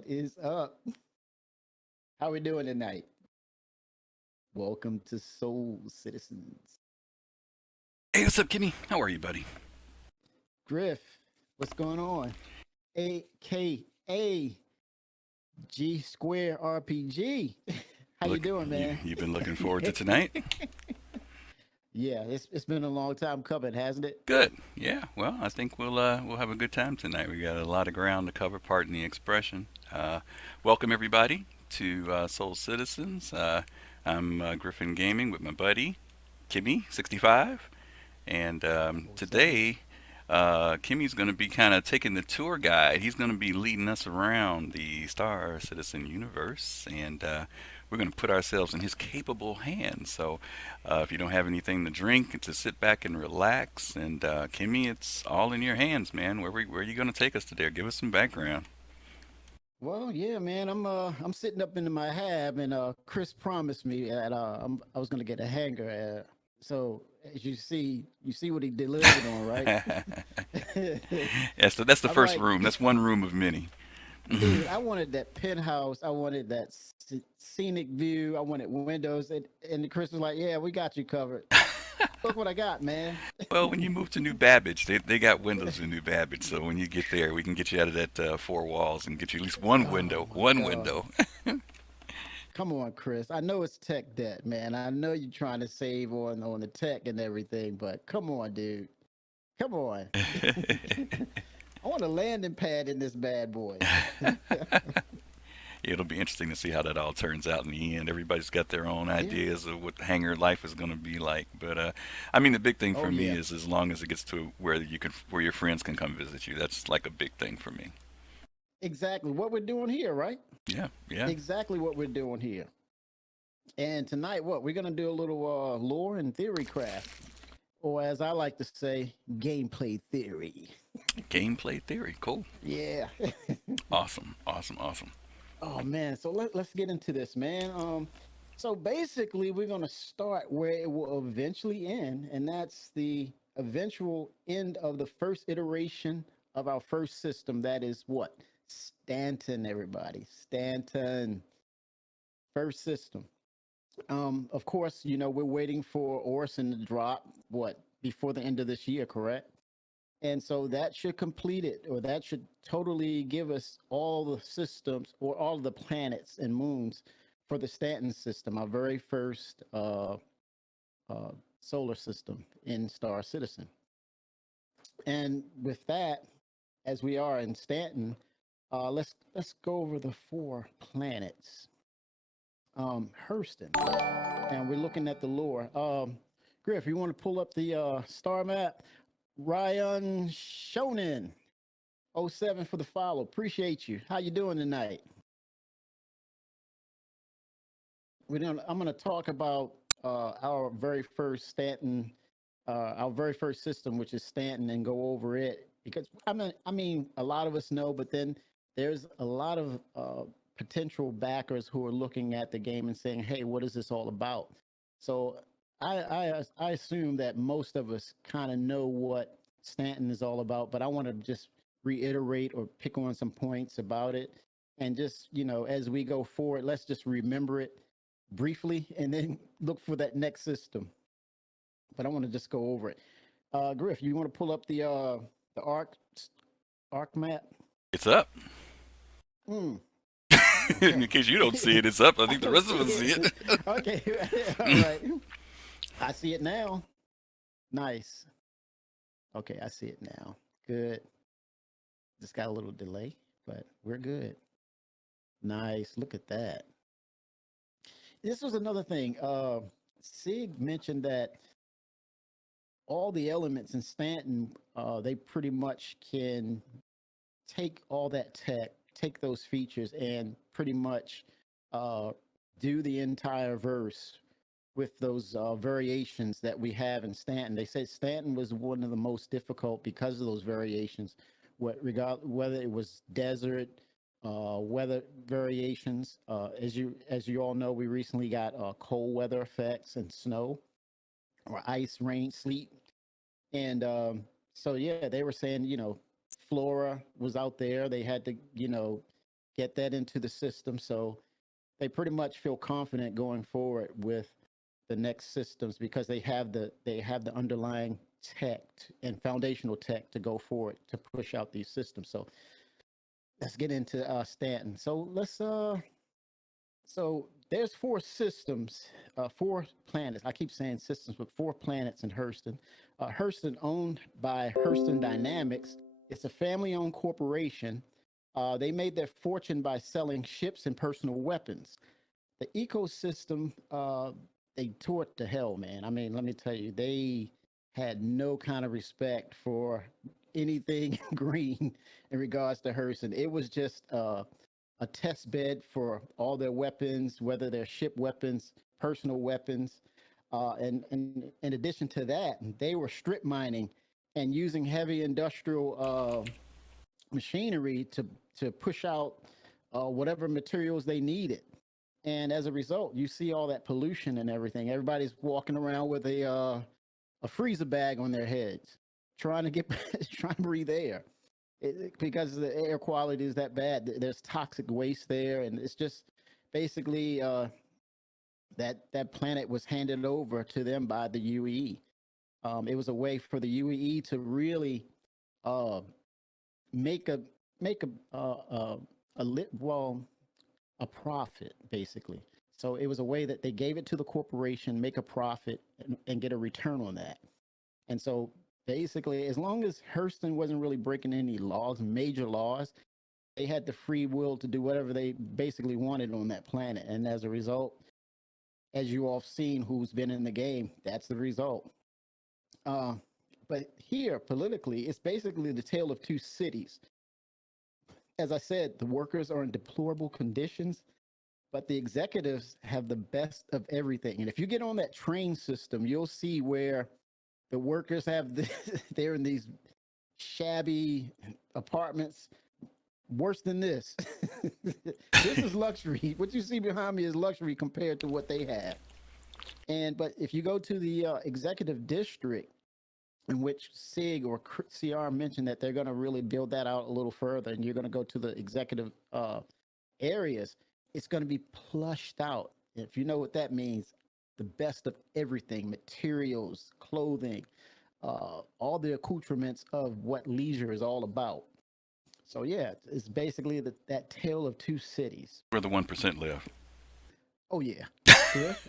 What is up? How we doing tonight? Welcome to SOL Citizens. Hey, what's up, Kimmy? How are you, buddy? Griff, what's going on? AKA G Square RPG. How you Look, doing, man? you've been looking forward to tonight? Yeah, it's been a long time coming, hasn't it? Good. Yeah. Well, I think we'll have a good time tonight. We got a lot of ground to cover. Pardon the expression. Welcome everybody to Soul Citizens. I'm Griffin Gaming with my buddy Kimmy65, and Oh, sir. today Kimmy's going to be kind of taking the tour guide. He's going to be leading us around the Star Citizen universe, and we're going to put ourselves in his capable hands. So, if you don't have anything to drink, to sit back and relax, and Kimmy, it's all in your hands, man. Where are you going to take us today? Give us some background. Well, yeah, man. I'm sitting up into my hab, and Chris promised me that I was gonna get a hanger. So as you see what he delivered on, right? That's the I'm first like, room. That's one room of many. dude, I wanted that penthouse. I wanted that scenic view. I wanted windows. And Chris was like, "Yeah, we got you covered. Look what I got, man." Well, when you move to New Babbage, they got windows in New Babbage. So when you get there, we can get you out of that four walls and get you at least one Oh window. my One God. window. Come on, Chris. I know it's tech debt, man. I know you're trying to save on the tech and everything, but come on, dude. Come on. I want a landing pad in this bad boy. It'll be interesting to see how that all turns out in the end. Everybody's got their own Yeah. ideas of what hangar life is going to be like. But I mean, the big thing Oh for me yeah. is as long as it gets to where your friends can come visit you. That's like a big thing for me. Exactly what we're doing here, right? Yeah, yeah. Exactly what we're doing here. And tonight, what we're gonna do a little lore and theory craft, or as I like to say, gameplay theory. Gameplay theory. Cool. Yeah. Awesome. Awesome. Awesome. Oh man, so let's get into this, man. So basically, we're gonna start where it will eventually end, and that's the eventual end of the first iteration of our first system. That is what Stanton, everybody, Stanton first system. Of course, we're waiting for Orson to drop what before the end of this year, correct? And so that should complete it, or that should totally give us all the systems or all the planets and moons for the Stanton system, our very first uh, solar system in Star Citizen. And with that, as we are in Stanton, let's go over the four planets. Hurston, and we're looking at the lore. Griff, you want to pull up the star map? Ryan Shonen, '07 for the follow. Appreciate you. How you doing tonight? I'm going to talk about our very first Stanton, our very first system, which is Stanton, and go over it because I mean, a lot of us know, but then there's a lot of potential backers who are looking at the game and saying, "Hey, what is this all about?" So I assume that most of us kind of know what Stanton is all about, but I want to just reiterate or pick on some points about it, and just as we go forward, let's just remember it briefly and then look for that next system. But I want to just go over it. Griff, you want to pull up the arc map? It's up. Mm, In okay. case you don't see it, it's up. I I think the don't rest see of us see it. it. Okay. All right. I see it now. Nice. Okay, I see it now. Good. Just got a little delay, but we're good. Nice. Look at that. This was another thing. Sig mentioned that all the elements in Stanton, they pretty much can take all that tech, take those features, and pretty much uh, do the entire verse with those variations that we have in Stanton. They said Stanton was one of the most difficult because of those variations, whether it was desert, weather variations. As you all know, we recently got cold weather effects and snow or ice, rain, sleet, and so yeah, they were saying flora was out there. They had to get that into the system. So they pretty much feel confident going forward with the next systems because they have the underlying tech and foundational tech to go forward to push out these systems. So let's get into Stanton. So there's four systems, four planets. I keep saying systems, but four planets in Hurston. Hurston, owned by Hurston Dynamics. It's a family-owned corporation. They made their fortune by selling ships and personal weapons. The ecosystem, they tore it to hell, man. I mean, let me tell you, they had no kind of respect for anything green in regards to Hurston. It was just a test bed for all their weapons, whether they're ship weapons, personal weapons. And in addition to that, they were strip mining and using heavy industrial machinery to push out whatever materials they needed. And as a result, you see all that pollution and everything. Everybody's walking around with a freezer bag on their heads, trying to get trying to breathe air because the air quality is that bad. There's toxic waste there, and it's just basically that planet was handed over to them by the UE. It was a way for the UE to really uh, make a profit basically. So it was a way that they gave it to the corporation, make a profit, and get a return on that. And so basically, as long as Hurston wasn't really breaking any laws, major laws, they had the free will to do whatever they basically wanted on that planet. And as a result, as you all have seen who's been in the game, that's the result. Uh, but here, politically, it's basically the tale of two cities. As I said, the workers are in deplorable conditions, but the executives have the best of everything. And if you get on that train system, you'll see where the workers have they're in these shabby apartments, worse than this. This is luxury. What you see behind me is luxury compared to what they have. But if you go to the executive district, in which SIG or CR mentioned that they're going to really build that out a little further, and you're going to go to the executive areas, it's going to be plushed out. If you know what that means, the best of everything, materials, clothing, all the accoutrements of what leisure is all about. So yeah, it's basically that tale of two cities. Where the 1% live. Oh yeah. Cliff,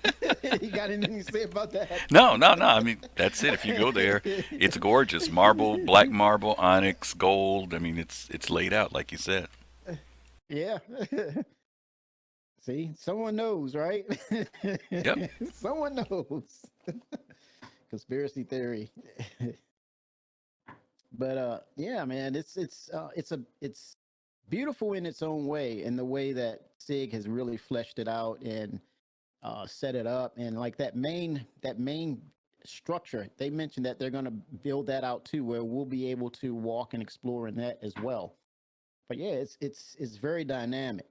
you got anything to say about that? No, no, no. I mean, that's it. If you go there, it's gorgeous. Marble, black marble, onyx, gold. I mean, it's laid out like you said. Yeah. See, someone knows, right? Yep. Someone knows. Conspiracy theory. But yeah, man, it's beautiful in its own way, in the way that Sig has really fleshed it out and set it up, and like that main structure. They mentioned that they're going to build that out too, where we'll be able to walk and explore in that as well. But yeah, it's very dynamic.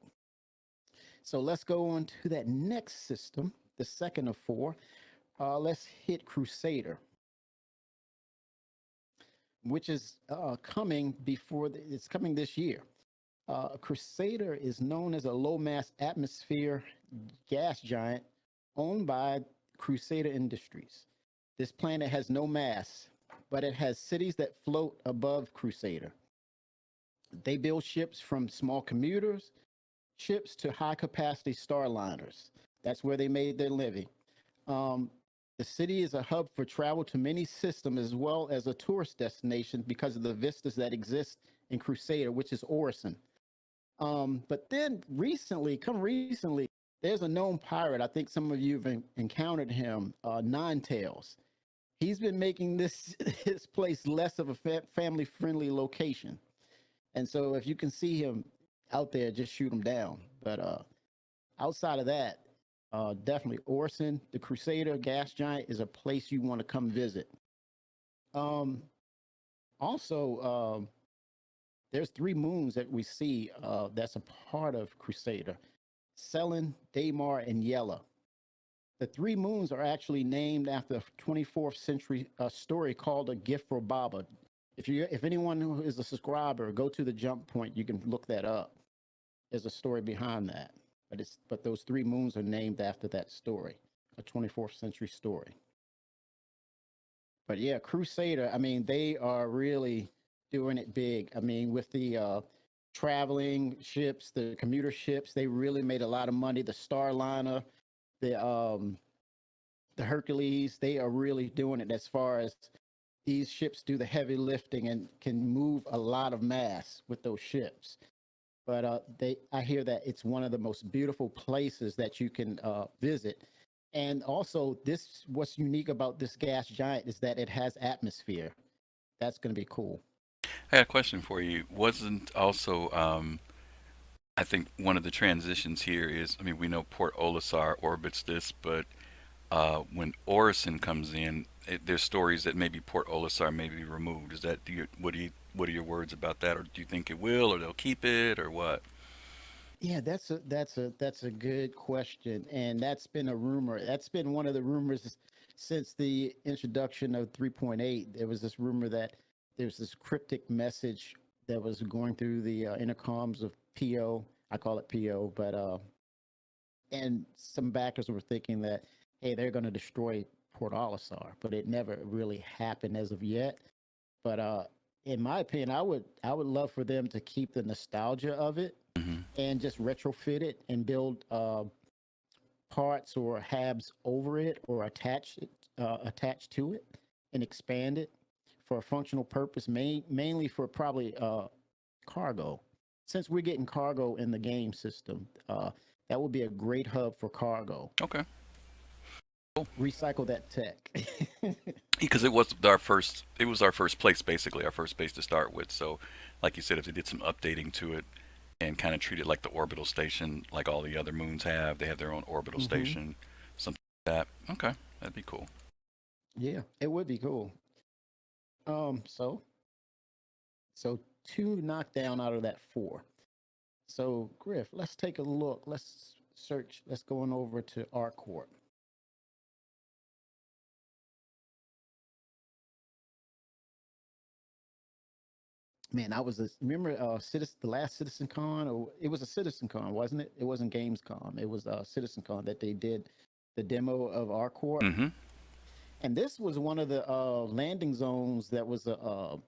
So let's go on to that next system, the second of four. Let's hit Crusader, which is it's coming this year. Crusader is known as a low mass atmosphere gas giant owned by Crusader Industries. This planet has no mass, but it has cities that float above Crusader. They build ships from small commuters ships to high capacity starliners. That's where they made their living. Um, the city is a hub for travel to many systems as well as a tourist destination because of the vistas that exist in Crusader, which is Orison. But then recently, there's a known pirate. I think some of you have encountered him, Nine Tails. He's been making this his place less of a family-friendly location. And so if you can see him out there, just shoot him down. But outside of that, definitely Orson, the Crusader gas giant, is a place you want to come visit. Um, also, there's three moons that we see that's a part of Crusader: Selin, Daymar, and Yella. The three moons are actually named after a 24th century story called A Gift for Baba. If anyone who is a subscriber, go to the jump point, you can look that up. there's a story behind that. But those three moons are named after that story, a 24th century story. But yeah, Crusader, I mean, they are really doing it big. I mean, with the traveling ships, the commuter ships, they really made a lot of money. The Starliner, the um, the Hercules, they are really doing it as far as these ships do the heavy lifting and can move a lot of mass with those ships. But I hear that it's one of the most beautiful places that you can visit. And also, this what's unique about this gas giant is that it has atmosphere. That's going to be cool. I had a question for you. Wasn't also, I think one of the transitions here is, I mean, we know Port Olisar orbits this, but when Orison comes in, there's stories that maybe Port Olisar may be removed. Is that what are your words about that, or do you think it will, or they'll keep it, or what? Yeah, that's a good question, and that's been a rumor. That's been one of the rumors since the introduction of 3.8. There was this rumor that there's this cryptic message that was going through the intercoms of PO. I call it PO, but and some backers were thinking that hey, they're going to destroy Port Olisar, but it never really happened as of yet. But in my opinion, I would love for them to keep the nostalgia of it Hmm. and just retrofit it and build parts or habs over it or attach to it and expand it for a functional purpose, mainly for probably cargo. Since we're getting cargo in the game system, that would be a great hub for cargo. Okay. Cool. Recycle that tech. Because it was our first place, basically our first base to start with. So, like you said, if they did some updating to it and kind of treat it like the orbital station, like all the other moons have, they have their own orbital Hmm. station, something like that. Okay, that'd be cool. Yeah, it would be cool. So two knockdown out of that four. So Griff, let's take a look. Let's search. Let's go on over to ArcCorp. Man, I was remember citizen the last Citizen Con, or it was a Citizen Con, wasn't it? It wasn't Games Con. It was Citizen Con that they did the demo of ArcCorp. Mm-hmm. And this was one of the landing zones that was a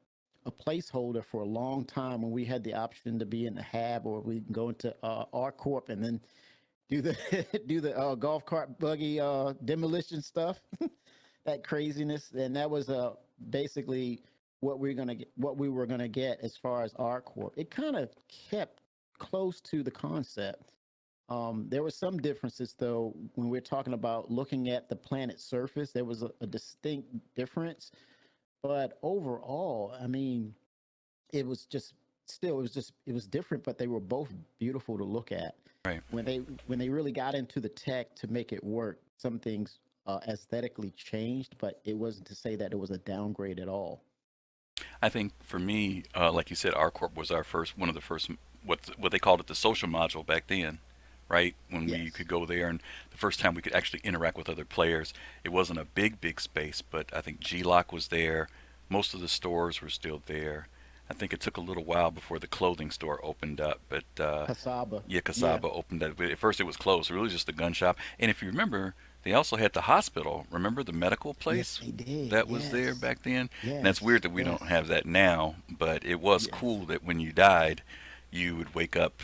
placeholder for a long time when we had the option to be in the hab or we can go into ArcCorp and then do the do the golf cart buggy demolition stuff. That craziness, and that was basically what we were gonna get as far as ArcCorp. It kind of kept close to the concept. There were some differences though when we're talking about looking at the planet's surface. There was a distinct difference, but overall, I mean, it was just still it was different, but they were both beautiful to look at. Right. When they really got into the tech to make it work, some things aesthetically changed, but it wasn't to say that it was a downgrade at all. I think for me, like you said, RCorp was our first, one of the first, what they called it, the social module back then, right? When we Yes. could go there, and the first time we could actually interact with other players. It wasn't a big space, but I think G-Lock was there. Most of the stores were still there. I think it took a little while before the clothing store opened up, but Hasaba. yeah, Yeah. Kasaba opened that. At first, it was closed. It was really just the gun shop. And if you remember, they also had the hospital. Remember the medical Yes, place they did. that was there Yes. back then? And that's weird Yes. that we don't Yes. have that now. But it was Yes. cool that when you died, you would wake up,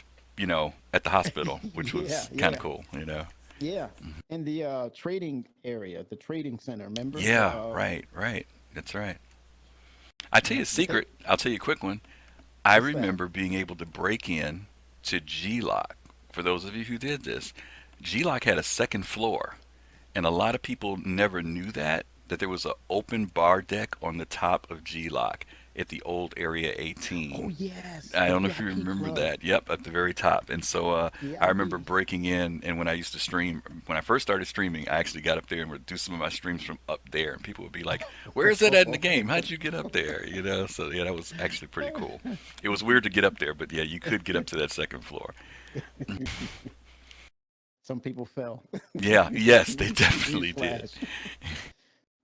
at the hospital, which Yeah. was kind of Yeah. cool. Yeah. And the trading area, the trading center, remember? The Yeah, right. That's right. I tell you yeah, a but they secret. I'll tell you a quick one. I what's that? remember being able to break in to G-Lock. For those of you who did this, G-Lock had a second floor. And a lot of people never knew that there was an open bar deck on the top of G-Lock at the old Area Oh 18. yes, I the don't know if you VIP remember club. that. Yep, at the very top. And so I remember VIP. breaking in, and when I used to stream, when I first started streaming, I actually got up there and would do some of my streams from up there, and people would be like, "Where is that at in the game? How'd you get up there?" So yeah, that was actually pretty cool. It was weird to get up there, but yeah, you could get up to that second floor. Some people fell. Yeah, yes, they definitely did. Newsflash.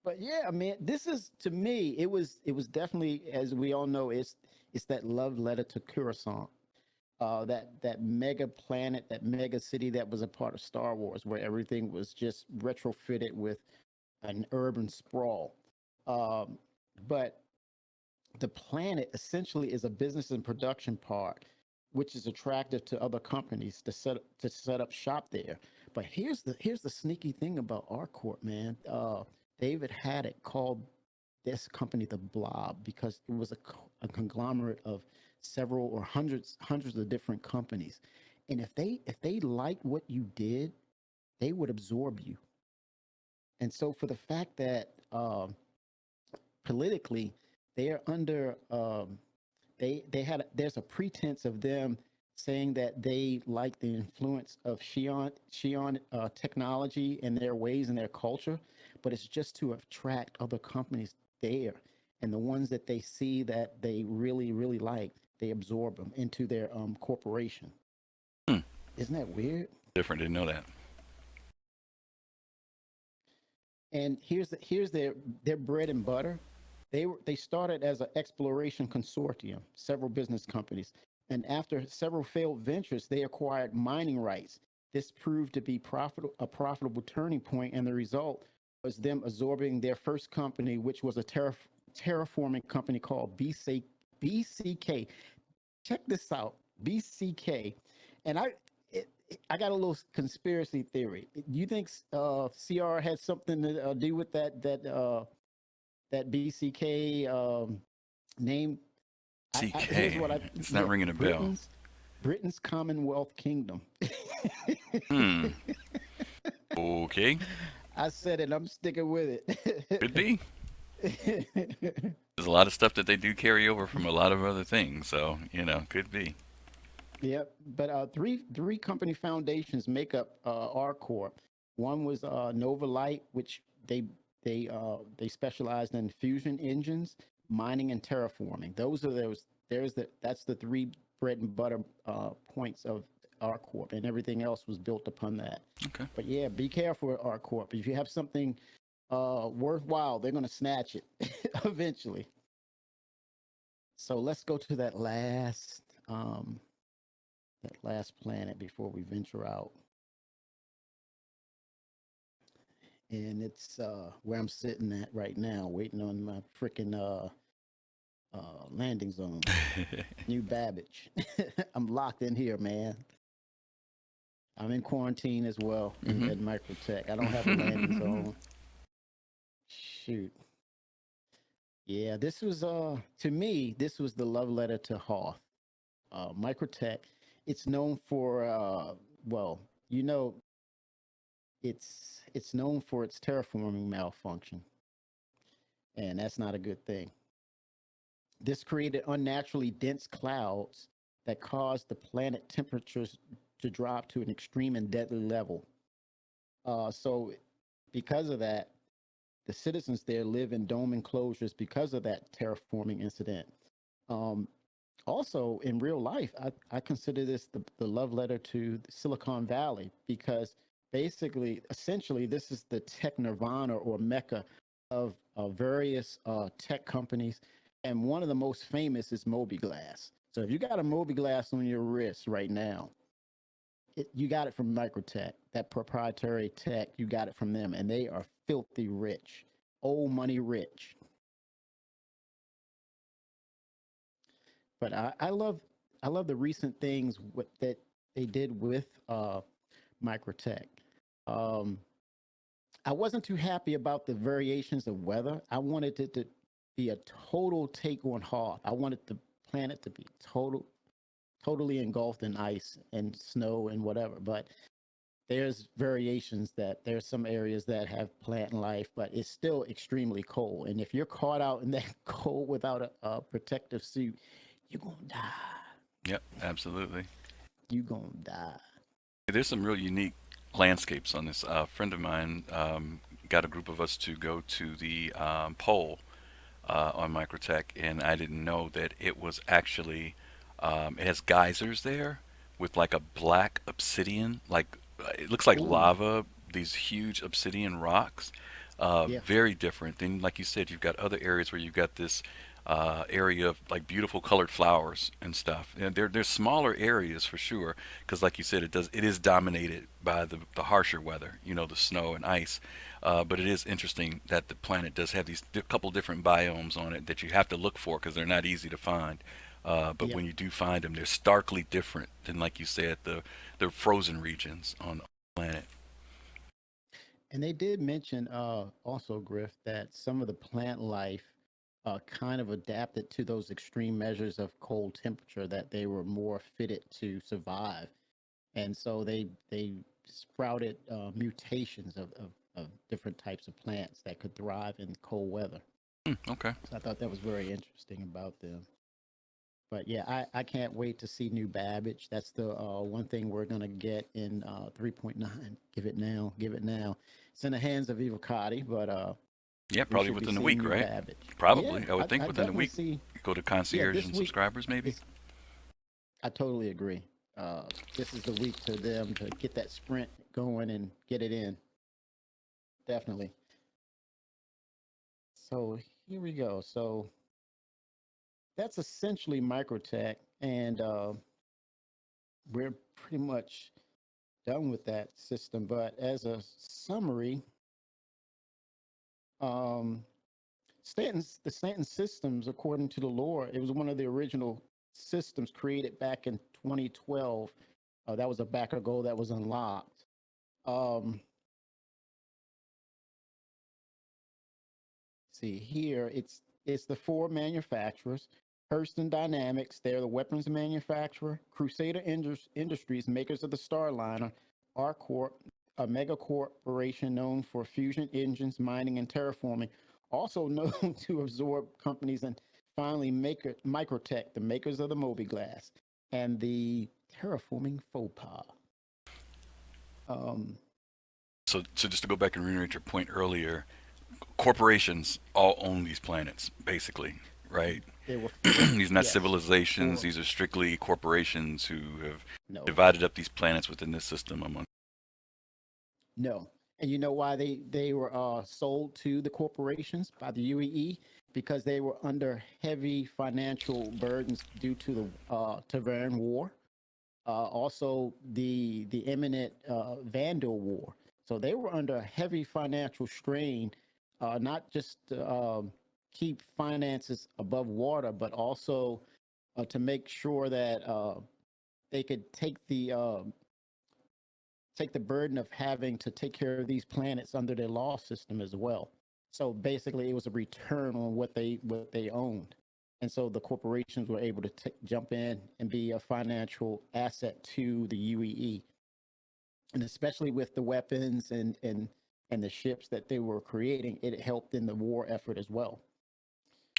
But yeah, I mean, this is to me, it was definitely, as we all know, it's that love letter to Coruscant. that mega planet, that mega city that was a part of Star Wars, where everything was just retrofitted with an urban sprawl. Um, but the planet essentially is a business and production park, which is attractive to other companies to set up shop there. But here's the sneaky thing about ArcCorp, man. David had it called this company the Blob because it was a conglomerate of several or hundreds of different companies, and if they liked what you did, they would absorb you. And so for the fact that politically they are under they had there's a pretense of them saying that they like the influence of Xi'an technology and their ways and their culture, but it's just to attract other companies there, and the ones that they see that they really like, they absorb them into their corporation. Hmm. Isn't that weird? Different. Didn't know that. And here's their bread and butter. They started as an exploration consortium, several business companies, and after several failed ventures, they acquired mining rights. This proved to be a profitable turning point, and the result was them absorbing their first company, which was a terraforming company called BCK. Check this out, BCK, and I got a little conspiracy theory. Do you think CR has something to do with that BCK name? Here's CK. what I It's not yeah, ringing a bell. Britain's Commonwealth Kingdom. Hmm. Okay. I said it. I'm sticking with Could be. it. There's a lot of stuff that they do carry over from a lot of other things. So, could be. Yep. But three company foundations make up R Corp. One was Nova Light, which they specialized in fusion engines, mining, and terraforming. Those are those. That's the three bread and butter points of R Corp, and everything else was built upon that. Okay. But yeah, be careful with R Corp. If you have something worthwhile, they're going to snatch it eventually. So let's go to that last planet before we venture out, and it's where I'm sitting at right now, waiting on my freaking landing zone. New Babbage. I'm locked in here, man. I'm in quarantine as well Hmm. at Microtech. I don't have a landing zone. Shoot. Yeah, this was to me, this was the love letter to Hoth. Microtech, it's known for well, you know, it's known for its terraforming malfunction, and that's not a good thing. This created unnaturally dense clouds that caused the planet temperatures to drop to an extreme and deadly level. So, because of that, the citizens there live in dome enclosures because of that terraforming incident. Um, Also, in real life, I consider this the love letter to Silicon Valley because basically, essentially, this is the tech nirvana or mecca of various tech companies. And one of the most famous is Moby-Glass. So if you got a Moby-Glass on your wrist right now, you got it from Microtech, that proprietary tech. You got it from them, and they are filthy rich, old money rich. But I love the recent things that they did with Microtech. Um, I wasn't too happy about the variations of weather. I wanted it to be a total take on Hoth. I wanted the planet to be totally engulfed in ice and snow and whatever. But there's variations that there's some areas that have plant life, but it's still extremely cold. And if you're caught out in that cold without a protective suit, you're gonna die. Yep. Absolutely. You gonna die. There's some real unique landscapes on this. A friend of mine got a group of us to go to the pole on Microtech, and I didn't know that it was actually it has geysers there with like a black obsidian, like it looks like Ooh, lava. These huge obsidian rocks, yeah. very different. Then, like you said, you've got other areas where you've got this. area of like beautiful colored flowers and stuff. And there's smaller areas for sure, because like you said, it is dominated by the harsher weather, the snow and ice. But it is interesting that the planet does have these couple different biomes on it that you have to look for because they're not easy to find. But Yep. when you do find them, they're starkly different than, like you said, the frozen regions on the planet. And they did mention also, Griff, that some of the plant life kind of adapted to those extreme measures of cold temperature, that they were more fitted to survive. And so they sprouted mutations of different types of plants that could thrive in cold weather. Okay. So I thought that was very interesting about them. But yeah, I can't wait to see new Babbage. That's the one thing we're gonna get in 3.9. Give it now, give it now. It's in the hands of Evocati, but Yeah, we probably should be within a seeing week, new right? Babbage. Yeah, Probably, I would think I within a definitely week. see. Go to Yeah, concierge this and week subscribers, maybe. is. I totally agree. This is the week to them to get that sprint going and get it in. Definitely. So here we go. So that's essentially Microtech, and we're pretty much done with that system. But as a summary, um, the Stanton systems, according to the lore, it was one of the original systems created back in 2012. That was a backer goal that was unlocked. Um, see here, it's the four manufacturers. Hurston Dynamics, they're the weapons manufacturer. Crusader Industries, makers of the Starliner. R-Corp, a mega corporation known for fusion engines, mining, and terraforming. Also known to absorb companies. And finally, Microtech, the makers of the Moby Glass and the terraforming faux pas. Um, So just to go back and reiterate your point earlier, corporations all own these planets, basically, right? there were four. These are not Yes, civilizations. four. These are strictly corporations who have No, divided up these planets within this system among. no. And you know why they were sold to the corporations by the UEE? Because they were under heavy financial burdens due to the Tavern War, also the imminent Vandal War. So they were under heavy financial strain, not just to keep finances above water, but also to make sure that they could take the burden of having to take care of these planets under their law system as well. So basically, it was a return on what they owned, and so the corporations were able to jump in and be a financial asset to the UEE, and especially with the weapons and the ships that they were creating, it helped in the war effort as well.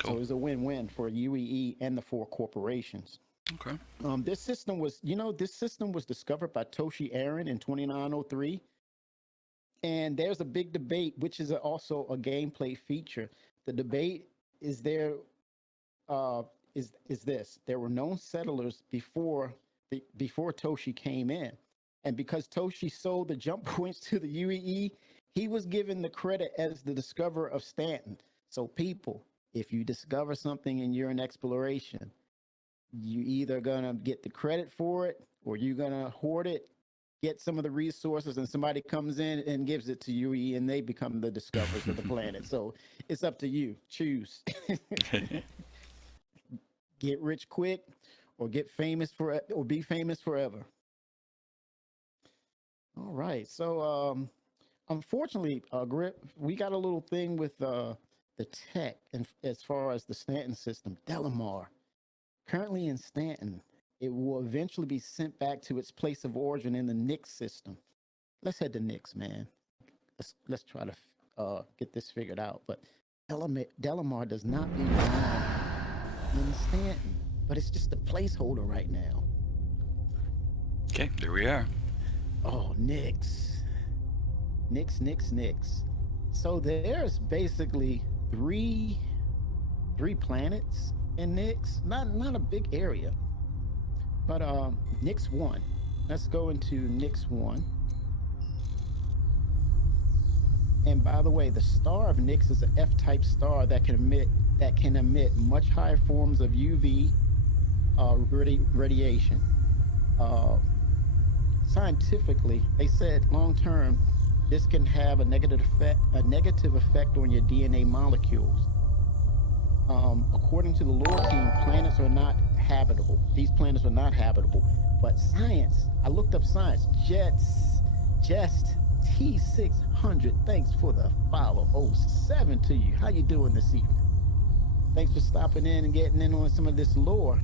So Cool. it was a win-win for UEE and the four corporations. Okay. This system was discovered by Toshi Aaron in 2903. And there's a big debate, which is also a gameplay feature. The debate is there uh, is this: there were known settlers before Toshi came in, and because Toshi sold the jump points to the UEE, he was given the credit as the discoverer of Stanton. So, people, if you discover something and you're in exploration, you either gonna get the credit for it or you're gonna hoard it, get some of the resources, and somebody comes in and gives it to you, and they become the discoverers of the planet. So it's up to you. Choose. Get rich quick, or get famous for, or be famous forever. All right. So unfortunately, Grip, we got a little thing with the tech, and as far as the Stanton system, Delamar. Currently in Stanton, it will eventually be sent back to its place of origin in the Nix system. Let's head to Nix, man. Let's try to get this figured out. But Delamar does not belong in Stanton, but it's just a placeholder right now. Okay, there we are. Oh, Nix, Nix. So there's basically three three planets in Nix. Not a big area, but Nix one. Let's go into Nix one. And by the way, the star of Nix is an F-type star that can emit that can emit much higher forms of UV radiation. Uh, Scientifically, they said long term, this can have a negative effect on your DNA molecules. According to the lore team, planets are not habitable. These planets are not habitable. But science, I looked up science. Just T600. Thanks for the follow. 07 to you. How you doing this evening? Thanks for stopping in and getting in on some of this lore.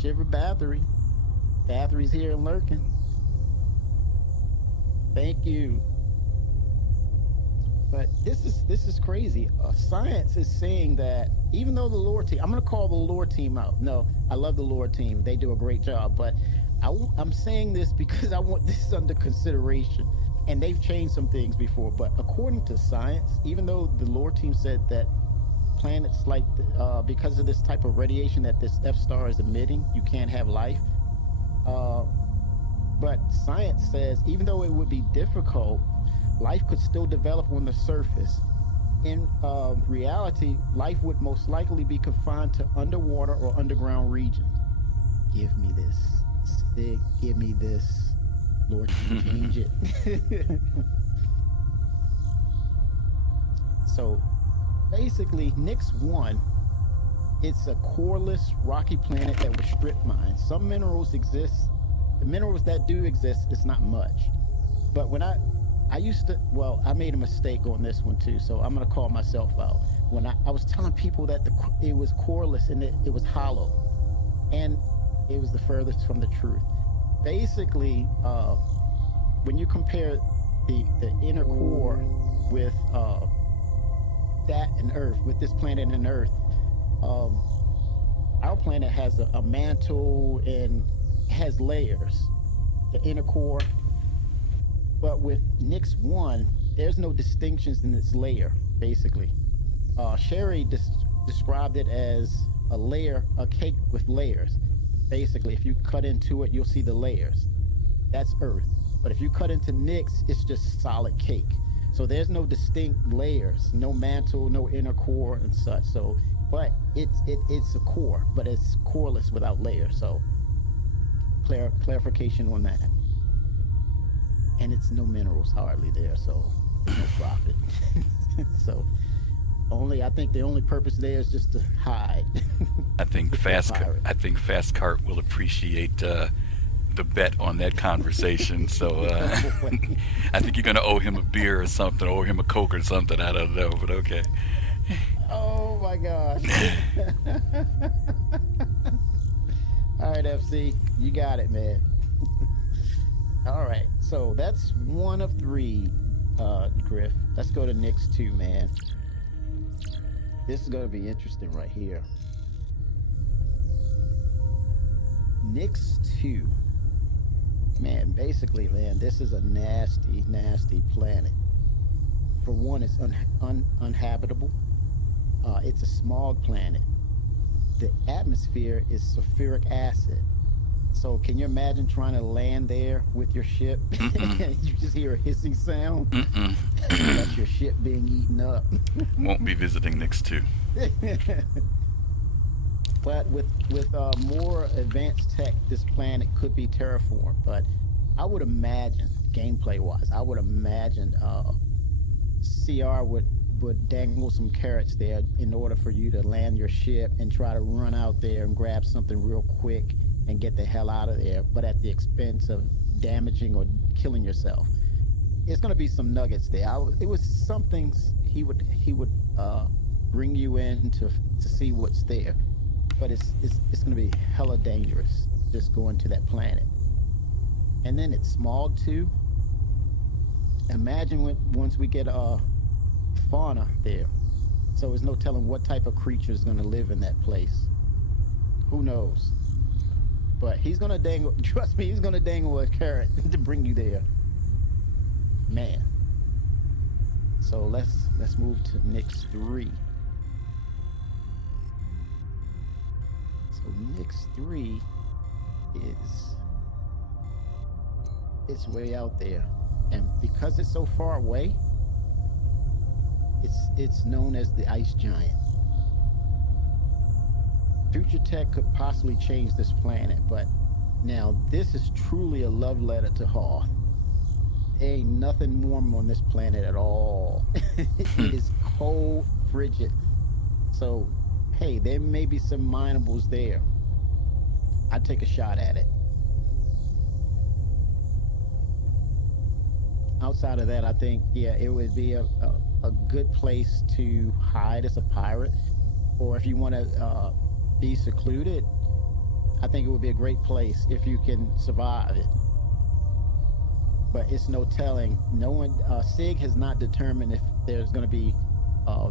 Shiver Bathory. Bathory's here and lurking. Thank you. But this is crazy. Science is saying that even though the lore team, I'm going to call the lore team out. No, I love the lore team. They do a great job. But I'm saying this because I want this under consideration. And they've changed some things before. But according to science, even though the lore team said that planets like because of this type of radiation that this F star is emitting, you can't have life. But science says even though it would be difficult, life could still develop on the surface. In reality, life would most likely be confined to underwater or underground regions. Give me this. Sig, give me this. Lord, change it. So basically, Nyx 1, it's a coreless rocky planet that was strip mined. Some minerals exist. The minerals that do exist is not much. But when I used to, well, I made a mistake on this one too, so I'm gonna call myself out. When I was telling people that it was coreless and it was hollow, and it was the furthest from the truth. Basically, when you compare the inner core with that and Earth, with this planet and Earth, our planet has a mantle and has layers, the inner core. But with Nyx 1, there's no distinctions in its layer, basically. Sherry described it as a cake with layers. Basically, if you cut into it, you'll see the layers. That's Earth. But if you cut into Nyx, it's just solid cake. So there's no distinct layers, no mantle, no inner core and such. So, but it's a core, but it's coreless without layers. So, clarification on that. And it's no minerals hardly there, so there's no profit. So I think the only purpose there is just to hide. I think Fast Cart will appreciate the bet on that conversation. So I think you're gonna owe him a beer or something, owe him a Coke or something. I don't know, but okay. Oh my gosh. All right, FC, you got it, man. All right, so that's 1 of 3, Griff. Let's go to Nyx 2, man. This is gonna be interesting right here. Nyx 2. Man, basically, man, this is a nasty, nasty planet. For one, it's uninhabitable. It's a smog planet. The atmosphere is sulfuric acid. So can you imagine trying to land there with your ship and you just hear a hissing sound? That's your ship being eaten up. Won't be visiting Nyx 2. But with more advanced tech, this planet could be terraformed. But I would imagine, gameplay-wise, I would imagine CR would dangle some carrots there in order for you to land your ship and try to run out there and grab something real quick and get the hell out of there, but at the expense of damaging or killing yourself. It's going to be some nuggets there. It was some things he would bring you in to see what's there, but it's going to be hella dangerous just going to that planet. And then it's smog too. Imagine once we get fauna there, so there's no telling what type of creature is going to live in that place. Who knows? But he's gonna dangle. Trust me, he's gonna dangle a carrot to bring you there, man. So let's move to Nyx 3. So Nyx 3 it's way out there, and because it's so far away, It's known as the ice giant. Future tech could possibly change this planet, but now this is truly a love letter to Hoth. There ain't nothing warm on this planet at all. It is cold, frigid. So, hey, there may be some minables there. I'd take a shot at it. Outside of that, I think, yeah, it would be a good place to hide as a pirate. Or if you want to be secluded, I think it would be a great place if you can survive it. But it's no telling. No one, SIG has not determined if there's going to be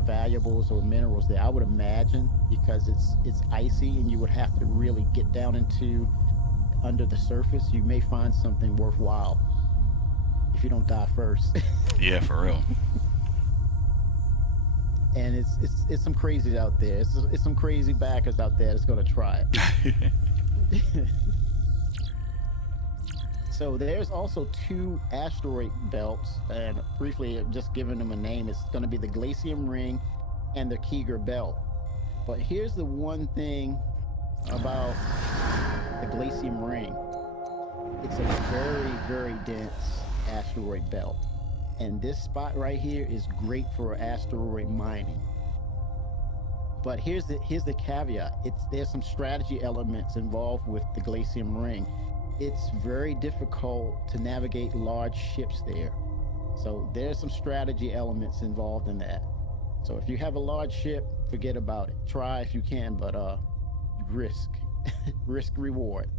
valuables or minerals there. I would imagine because it's icy and you would have to really get down into under the surface. You may find something worthwhile if you don't die first. Yeah, for real. And it's some crazies out there. It's some crazy backers out there that's going to try it. So there's also 2 asteroid belts, and briefly just giving them a name, it's going to be the Glacium Ring and the Keeger Belt. But here's the one thing about the Glacium Ring. It's a very, very dense asteroid belt. And this spot right here is great for asteroid mining. But here's the caveat. There's some strategy elements involved with the Glacium Ring. It's very difficult to navigate large ships there. So there's some strategy elements involved in that. So if you have a large ship, forget about it. Try if you can, but risk reward.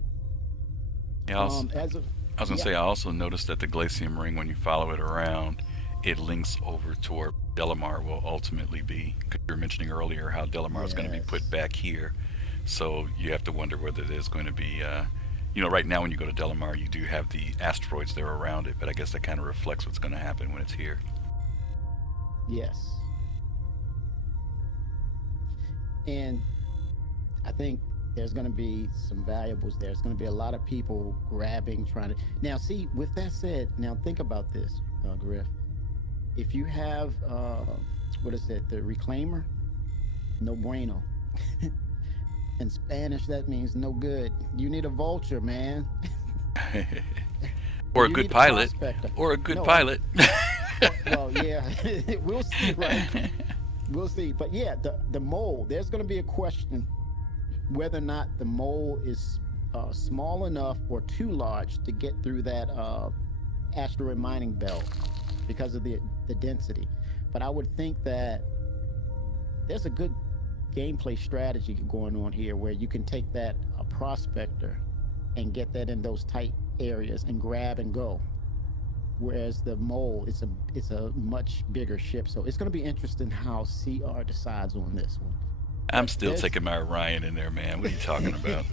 Yeah, I was gonna say I also noticed that the Glacium Ring, when you follow it around, it links over to where Delamar will ultimately be. 'Cause you were mentioning earlier how Delamar is going to be put back here, so you have to wonder whether there's going to be, right now when you go to Delamar, you do have the asteroids there around it, but I guess that kind of reflects what's going to happen when it's here. Yes. And I think there's going to be some valuables there. There's going to be a lot of people grabbing, trying to... Now, see, with that said, now think about this, Griff. If you have, the reclaimer? No bueno. In Spanish, that means no good. You need a vulture, man. Or a good pilot. Or a good pilot. Well, yeah. We'll see, right? We'll see. But yeah, the mole, there's going to be a question whether or not the mole is small enough or too large to get through that asteroid mining belt because of the density. But I would think that there's a good gameplay strategy going on here where you can take that prospector and get that in those tight areas and grab and go. Whereas the mole, it's a much bigger ship. So it's going to be interesting how CR decides on this one. I'm still taking my Orion in there, man. What are you talking about?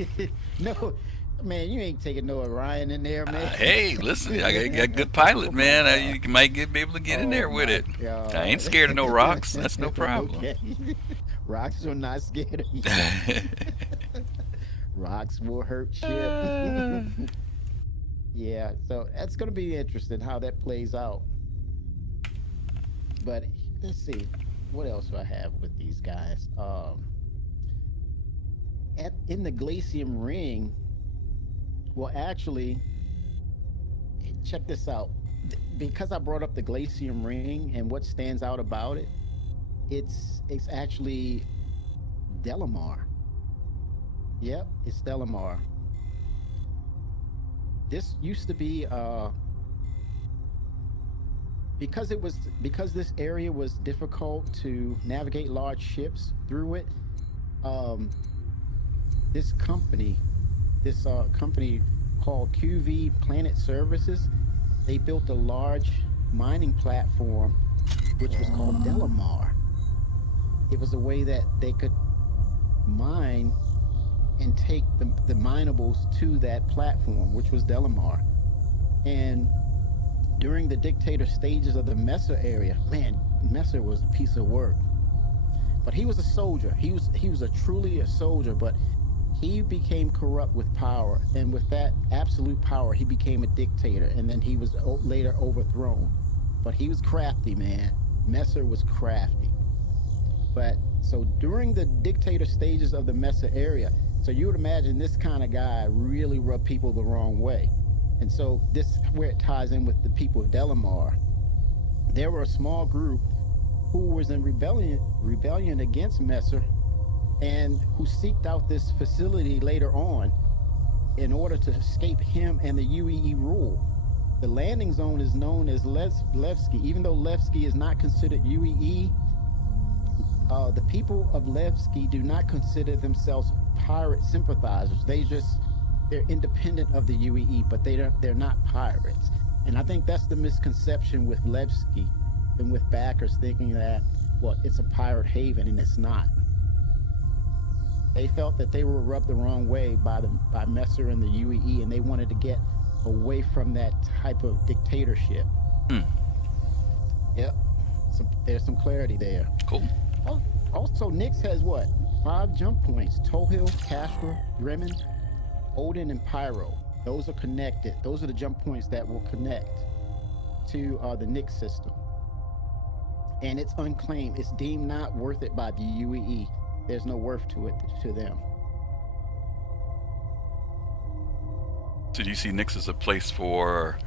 No, man, you ain't taking no Orion in there, man. Hey, listen, I got a good pilot, man. You might be able to get in there with it. God. I ain't scared of no rocks. That's no problem. Okay. Rocks are not scared of you. Rocks will hurt shit. Yeah, so that's going to be interesting how that plays out. But let's see. What else do I have with these guys? In the Glacium Ring, well, actually, check this out. Because I brought up the Glacium Ring and what stands out about it, it's actually Delamar. Yep, it's Delamar. This used to be because this area was difficult to navigate large ships through it. This company called QV Planet Services, they built a large mining platform which was called Delamar. It was a way that they could mine and take the minables to that platform, which was Delamar. And during the dictator stages of the Messer area, man, Messer was a piece of work. But he was a soldier. He was truly a soldier, but he became corrupt with power. And with that absolute power, he became a dictator. And then he was later overthrown. But he was crafty, man. Messer was crafty. But so during the dictator stages of the Messer area, so you would imagine this kind of guy really rubbed people the wrong way. And so this is where it ties in with the people of Delamar. There were a small group who was in rebellion against Messer and who seeked out this facility later on in order to escape him and the UEE rule. The landing zone is known as Levski. Even though Levski is not considered UEE, the people of Levski do not consider themselves pirate sympathizers. They're independent of the UEE, but they're not pirates. And I think that's the misconception with Levski and with backers thinking that, well, it's a pirate haven, and it's not. They felt that they were rubbed the wrong way by Messer and the UEE, and they wanted to get away from that type of dictatorship. Yep. So there's some clarity there. Cool. Also, Nyx has what? 5 jump points: Tohill, Castra, Bremen, Odin, and Pyro. Those are connected. Those are the jump points that will connect to the Nyx system. And it's unclaimed. It's deemed not worth it by the UEE. There's no worth to it to them. So do you see Nyx as a place for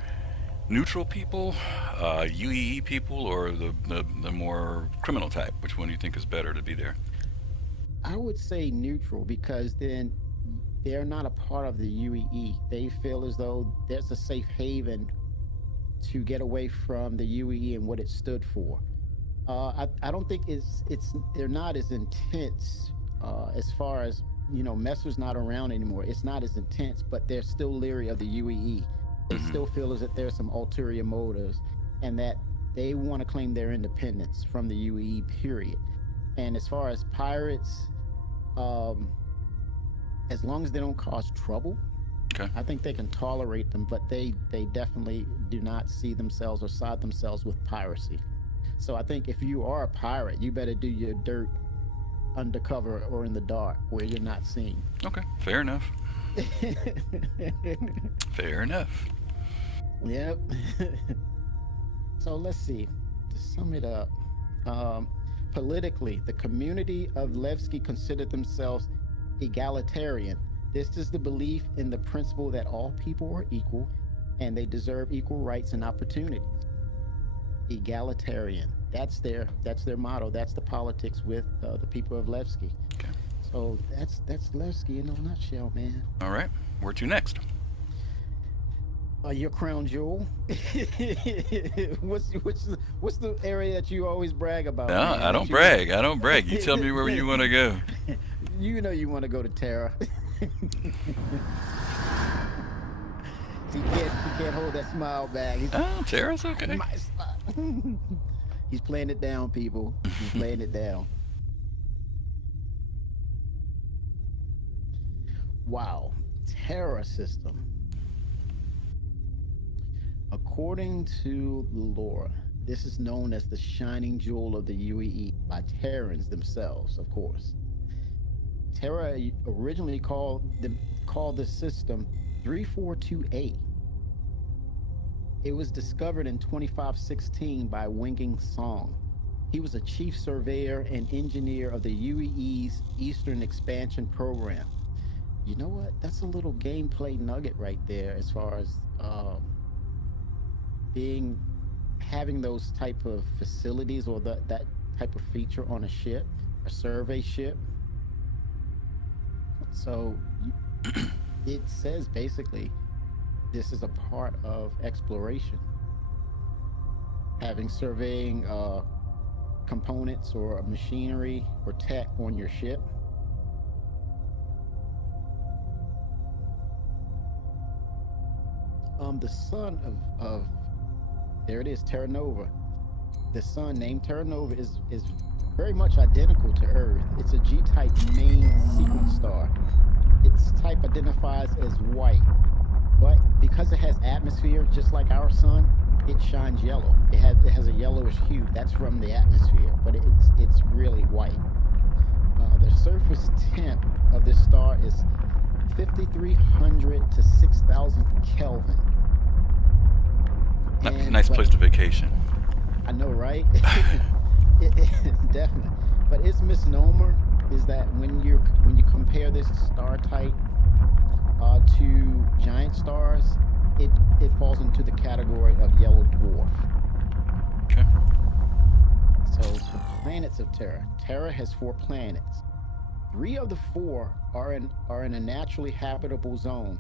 neutral people, UEE people, or the more criminal type? Which one do you think is better to be there? I would say neutral, because then they're not a part of the UEE. They feel as though there's a safe haven to get away from the UEE and what it stood for. I don't think they're not as intense as far as, Messer's not around anymore. It's not as intense, but they're still leery of the UEE. They still feel as if there's some ulterior motives and that they want to claim their independence from the UEE, period. And as far as pirates, as long as they don't cause trouble, okay, I think they can tolerate them, but they definitely do not see themselves or side themselves with piracy. So I think if you are a pirate, you better do your dirt undercover or in the dark where you're not seen. Okay, fair enough. Fair enough. Yep. So let's see. To sum it up, politically, the community of Levski considered themselves egalitarian. This is the belief in the principle that all people are equal and they deserve equal rights and opportunities. Egalitarian. That's their motto. That's the politics with the people of Levski. Okay. So that's Levski in a nutshell, man. All right. Where to next? Your crown jewel. What's the area that you always brag about? No, man? I don't brag. I don't brag. You tell me where you want to go. You know you want to go to Terra. He can't hold that smile back. Terra's okay. He's playing it down, people. He's playing it down. Wow. Terra system. According to the lore, this is known as the shining jewel of the UEE by Terrans themselves, of course. Terra originally called the system 342A. It was discovered in 2516 by Winging Song. He was a chief surveyor and engineer of the UEE's Eastern Expansion Program. You know what? That's a little gameplay nugget right there as far as having those type of facilities or that type of feature on a ship, a survey ship. So it says basically this is a part of exploration. Having surveying components or machinery or tech on your ship. The sun of there it is, Terra Nova. The sun named Terra Nova is very much identical to Earth. It's a G-type main sequence star. Its type identifies as white, but because it has atmosphere just like our sun, it shines yellow. It has a yellowish hue. That's from the atmosphere, but it's really white. The surface temp of this star is 5,300 to 6,000 Kelvin. Nice place to vacation. I know, right? Definitely. But its misnomer is that when you compare this star type to giant stars, it falls into the category of yellow dwarf. Okay. So the planets of Terra. Terra has 4 planets. 3 of the 4 are in a naturally habitable zone.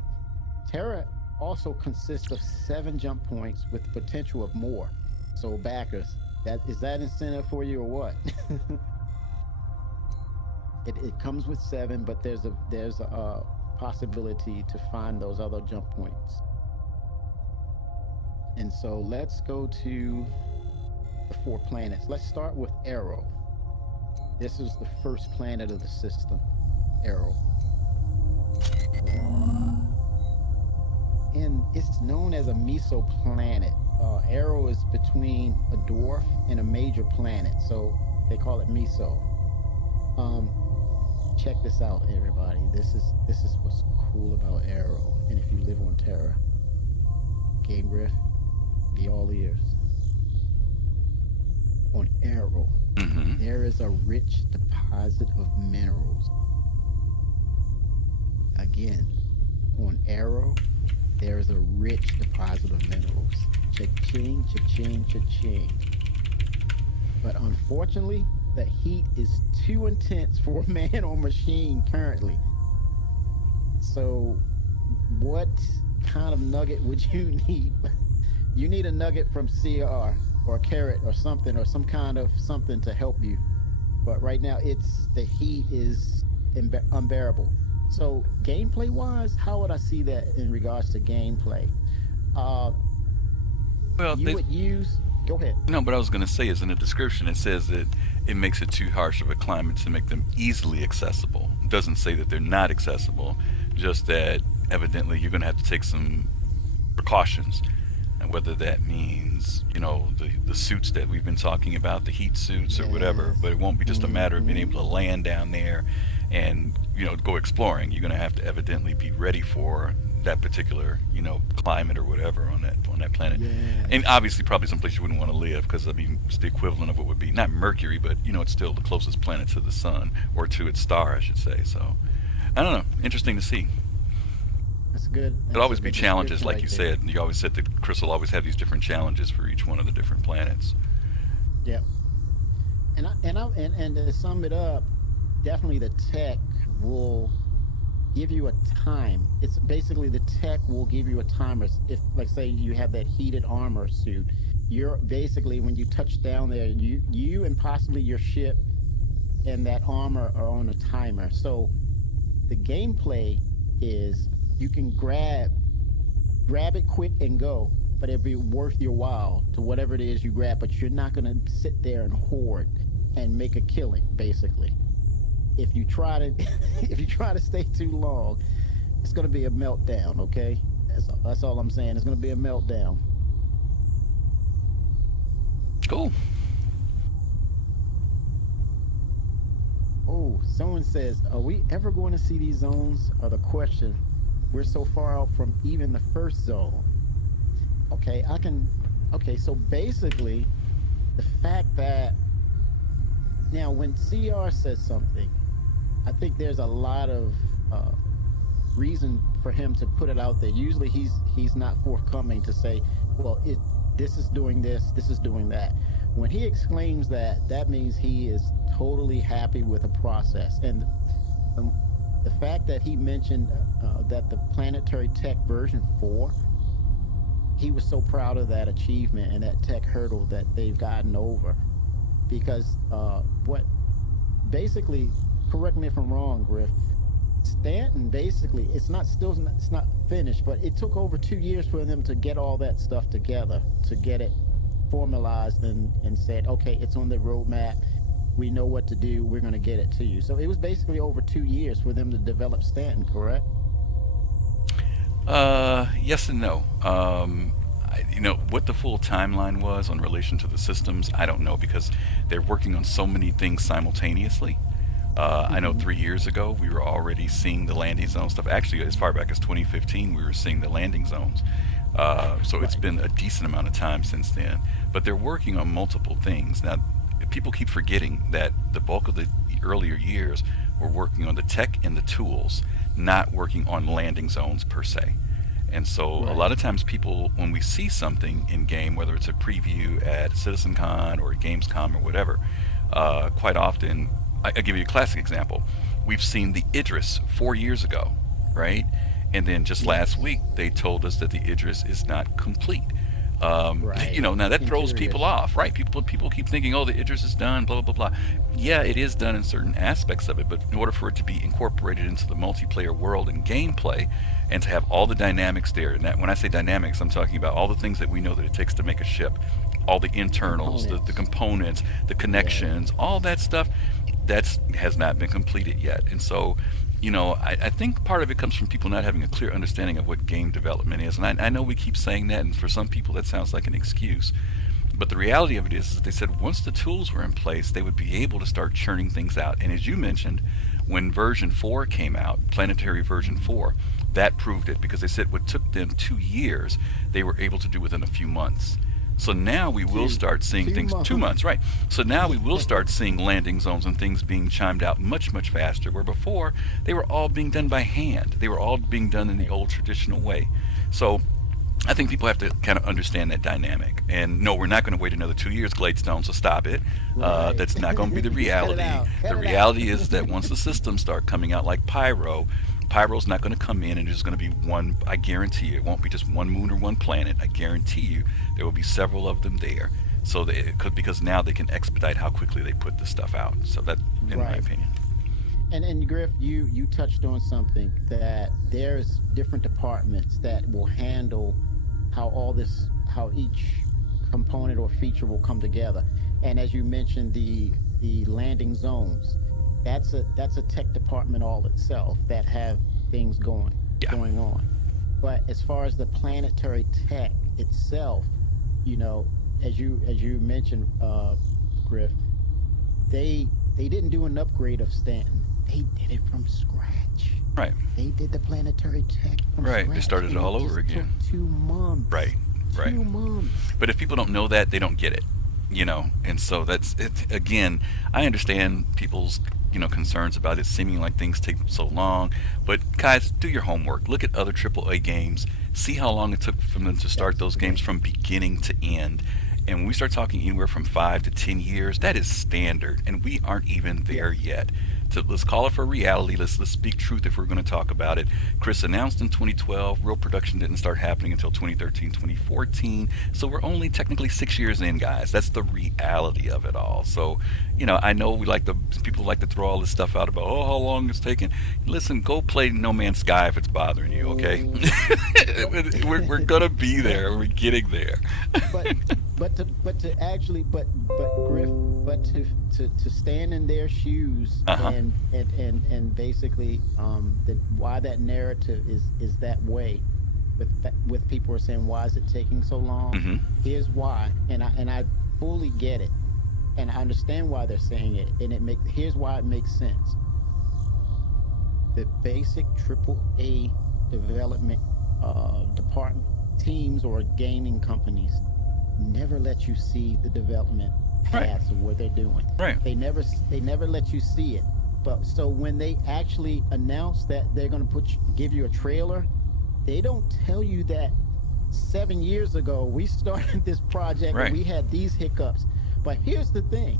Terra also consists of 7 jump points with the potential of more. So backers, that incentive for you or what? It comes with 7, but there's a possibility to find those other jump points. And so let's go to the 4 planets. Let's start with Arrow. This is the first planet of the system, Arrow. And it's known as a mesoplanet. Arrow is between a dwarf and a major planet, so they call it meso. Um, Check this out, everybody. This is what's cool about Arrow. And if you live on Terra, Game Griff, be all ears. On Arrow, Mm-hmm. there is a rich deposit of minerals. Again, on Arrow, there is a rich deposit of minerals. Cha-ching, cha-ching, cha-ching. But unfortunately, the heat is too intense for a man or machine currently. So, what kind of nugget would you need? You need a nugget from CR or a carrot or something, or some kind of something to help you. But right now, the heat is unbearable. So, gameplay wise, how would I see that in regards to gameplay? Uh, Well, you would use. Go ahead. no, but I was going to say is in the description it says that it makes it too harsh of a climate to make them easily accessible. It doesn't say that they're not accessible, just that evidently you're going to have to take some precautions. And whether that means, the suits that we've been talking about, the heat suits or whatever, Yes. but it won't be just a matter of being able to land down there and, go exploring. You're going to have to evidently be ready for that particular, climate or whatever on that planet. And Yes. obviously probably someplace you wouldn't want to live because, I mean, it's the equivalent of what would be, not Mercury, but, it's still the closest planet to the sun, or to its star, I should say. So, I don't know. Interesting to see. That's good. There'll That's a always be good challenges, description like right you there. said. You always said that Chris will always have these different challenges for each one of the different planets. Yep. And to sum it up, definitely the tech will give you a time. It's basically the tech will give you a timer. If, like, say you have that heated armor suit, you're basically, when you touch down there, you and possibly your ship and that armor are on a timer. So the gameplay is you can grab it quick and go, but it'll be worth your while to whatever it is you grab. But you're not going to sit there and hoard and make a killing. Basically, if you try to if you try to stay too long, it's going to be a meltdown. Okay, that's all I'm saying. It's going to be a meltdown. Cool. Oh, someone says, "Are we ever going to see these zones?" Are the question. We're so far out from even the first zone. Okay, I can. Okay, so basically, the fact that now when CR says something, I think there's a lot of reason for him to put it out there. Usually, he's not forthcoming to say, "Well, this is doing this is doing that." When he exclaims that, that means he is totally happy with a process. And um, the fact that he mentioned that the Planetary Tech version 4, he was so proud of that achievement and that tech hurdle that they've gotten over. Because what basically, correct me if I'm wrong, Griff, Stanton basically, it's not finished, but it took over 2 years for them to get all that stuff together, to get it formalized and said, okay, it's on the roadmap. We know what to do. We're going to get it to you. So it was basically over 2 years for them to develop Stanton, correct? Yes and no. What the full timeline was on relation to the systems, I don't know because they're working on so many things simultaneously. I know 3 years ago we were already seeing the landing zone stuff. Actually, as far back as 2015, we were seeing the landing zones. So it's Right. been a decent amount of time since then. But they're working on multiple things. Now, people keep forgetting that the bulk of the earlier years were working on the tech and the tools, not working on landing zones per se. And so a Right. lot of times people, when we see something in game, whether it's a preview at CitizenCon or Gamescom or whatever, quite often, I'll give you a classic example. We've seen the Idris 4 years ago, right? And then just last Yes. week, they told us that the Idris is not complete. Right. Now that throws people Interiors. off, right? People keep thinking, oh, the Idris is done, blah blah blah blah. Yeah, it is done in certain aspects of it, but in order for it to be incorporated into the multiplayer world and gameplay, and to have all the dynamics there, and that, when I say dynamics, I'm talking about all the things that we know that it takes to make a ship, all the internals, the Components. components, the Yeah. connections, all that stuff, that's has not been completed yet. And so, I think part of it comes from people not having a clear understanding of what game development is. And I know we keep saying that, and for some people that sounds like an excuse. But the reality of it is that they said once the tools were in place, they would be able to start churning things out. And as you mentioned, when version 4 came out, Planetary version 4, that proved it, because they said what took them 2 years, they were able to do within a few months. So now we will Two. start seeing Two things, months. 2 months, right? So now we will start seeing landing zones and things being chimed out much, much faster, where before they were all being done by hand. They were all being done in the Right. old traditional way. So I think people have to kind of understand that dynamic. And no, we're not going to wait another 2 years, Gladestone, so stop it. Right. That's not going to be the Cut it reality. out. The Cut it out. reality is that once the systems start coming out like Pyro, Pyro's not going to come in and there's going to be one. I guarantee you, it won't be just one moon or one planet. I guarantee you, there will be several of them there. So they it could, because now they can expedite how quickly they put this stuff out. So that, in my Right. opinion. And Griff, you touched on something that there's different departments that will handle how each component or feature will come together. And as you mentioned, the landing zones, that's a tech department all itself that have things Yeah. going on. But as far as the planetary tech itself, you know, as you mentioned, Griff, they didn't do an upgrade of Stanton. They did it from scratch. Right. They did the planetary tech from Right. They scratch. started it And all it over just took again. 2 months. Right. Right. 2 months. But if people don't know that, they don't get it, And so that's it. Again, I understand people's concerns about it seeming like things take so long. But guys, do your homework. Look at other AAA games. See how long it took for them to start those games Absolutely. from beginning to end. And when we start talking anywhere from 5 to 10 years, that is standard, and we aren't even there Yes. yet. So let's call it for reality. Let's speak truth if we're going to talk about it. Chris announced in 2012. Real production didn't start happening until 2013, 2014. So we're only technically 6 years in, guys. That's the reality of it all. So, I know people like to throw all this stuff out about how long it's taking. Listen, go play No Man's Sky if it's bothering you. Okay, Mm, but we're gonna be there. We're getting there. but to actually but Griff, but to stand in their shoes Uh huh. and basically why that narrative is that way, with people are saying, why is it taking so long? Mm-hmm. Here's why. And I fully get it, and I understand why they're saying it, and here's why it makes sense. The basic triple A development department teams or gaming companies never let you see the development Right. paths of what they're doing. Right. They never let you see it. But so when they actually announce that they're going to give you a trailer, they don't tell you that 7 years ago we started this project Right. and we had these hiccups. But here's the thing,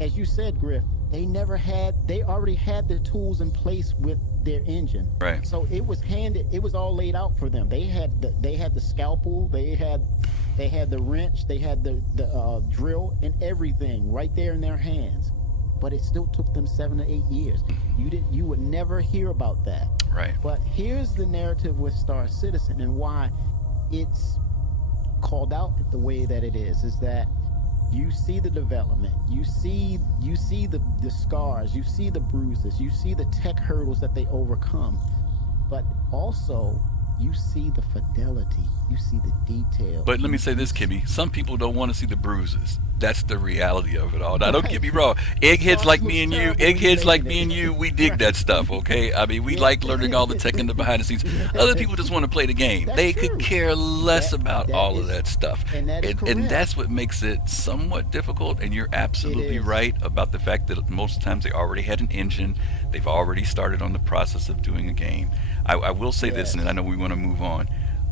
as you said, Griff, they already had the tools in place with their engine. Right. So it was all laid out for them. They had the scalpel, they had the wrench, they had the drill and everything right there in their hands. But it still took them 7 to 8 years. You would never hear about that. Right. But here's the narrative with Star Citizen and why it's called out the way that it is that you see the development, you see the scars, you see the bruises, you see the tech hurdles that they overcome, but also you see the fidelity, you see the detail. But let me say You this, Kimmy. Some people don't want to see the bruises. That's the reality of it all. Now, don't get right. me wrong. The Eggheads sauce like looks me and you, terrible when you're eggheads like making me and you, it. we dig Right. that stuff, okay? I mean, we Yeah. like learning all the tech and the behind the scenes. Other people just want to play the game. That's They could true. care less That about that all of is that stuff. and that is And correct. that's what makes it somewhat difficult. And you're It absolutely is. right about the fact that most times they already had an engine. They've already started on the process of doing a game. I will say this, and I Yes. know we want to move on.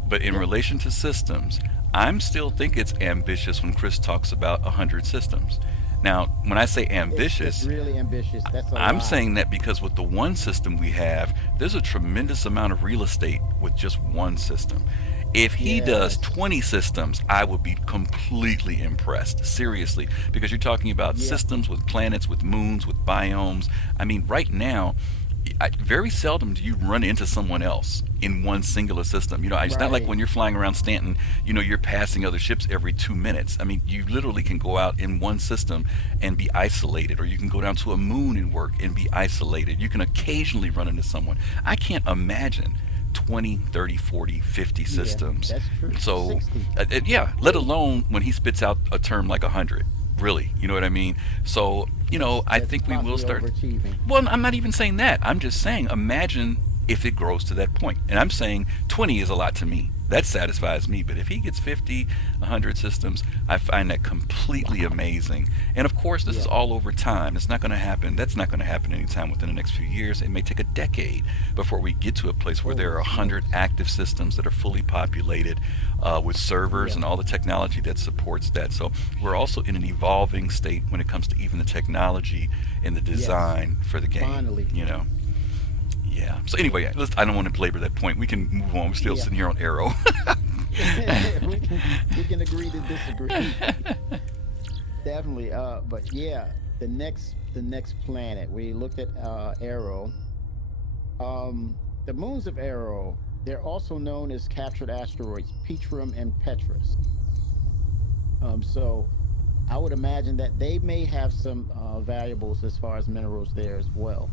But in Yep. relation to systems, I'm still think it's ambitious when Chris talks about 100 systems. Now, when I say It's ambitious, really ambitious. That's a I'm lot. saying that because with the one system we have, there's a tremendous amount of real estate with just one system. If he does Yes. 20 systems, I would be completely impressed. Seriously, because you're talking about Yeah. systems with planets, with moons, with biomes. I mean, right now, very seldom do you run into someone else in one singular system. It's not like Right. when you're flying around Stanton, you're passing other ships every 2 minutes. I mean, you literally can go out in one system and be isolated, or you can go down to a moon and work and be isolated. You can occasionally run into someone. I can't imagine 20, 30, 40, 50 Yeah. systems. That's true. So, 60. yeah, let alone when he spits out a term like 100. Really, you know what I mean? So, I That's think we will possibly start. overachieving. Well, I'm not even saying that. I'm just saying, imagine if it grows to that point. And I'm saying 20 is a lot to me. That satisfies me. But if he gets 50, 100 systems, I find that completely Wow. amazing. And of course, this is Yeah. all over time. It's not going to happen. That's not going to happen anytime within the next few years. It may take a decade before we get to a place where there Holy are 100 smokes. active systems that are fully populated with servers Yeah. and all the technology that supports that. So we're also in an evolving state when it comes to even the technology and the Yes. design for the game. Finally. Yeah. So anyway, I don't want to belabor that point. We can move on. We're still Yeah. sitting here on Arrow. we can agree to disagree. Definitely. But yeah, the next planet we looked at Arrow. The moons of Arrow. They're also known as captured asteroids, Petrum and Petrus. So I would imagine that they may have some valuables as far as minerals there as well.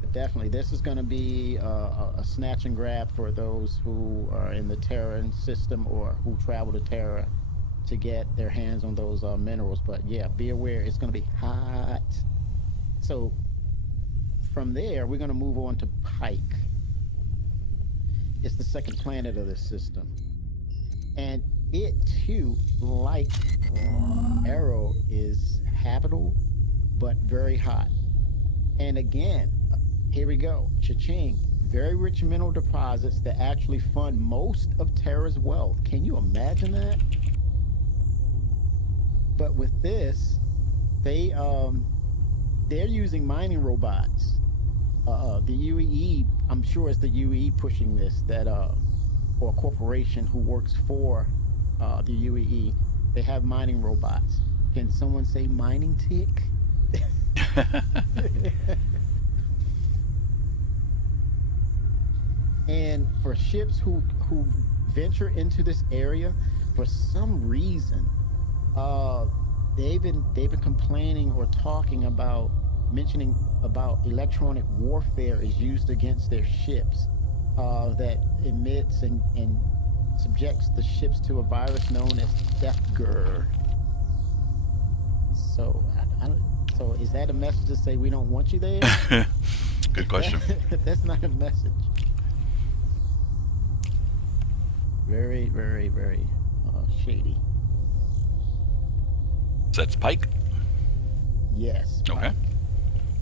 But definitely, this is going to be a snatch and grab for those who are in the Terran system or who travel to Terra to get their hands on those minerals. But yeah, be aware it's going to be hot. So from there, we're going to move on to Pike. It's the second planet of this system. And it too, like Arrow, is habitable, but very hot. And again, here we go. Cha-ching. Very rich mineral deposits that actually fund most of Terra's wealth. Can you imagine that? But with this, they're using mining robots. The UEE, I'm sure it's the UEE pushing this, that or a corporation who works for the UEE. They have mining robots. Can someone say mining tick? And for ships who venture into this area, for some reason, uh, they've been complaining or talking about mentioning about electronic warfare is used against their ships, that emits and subjects the ships to a virus known as Deathgur. So, so is that a message to say we don't want you there? Good question. That's not a message. Very, very, very shady. So that's Pike. Yes, Okay. Pike.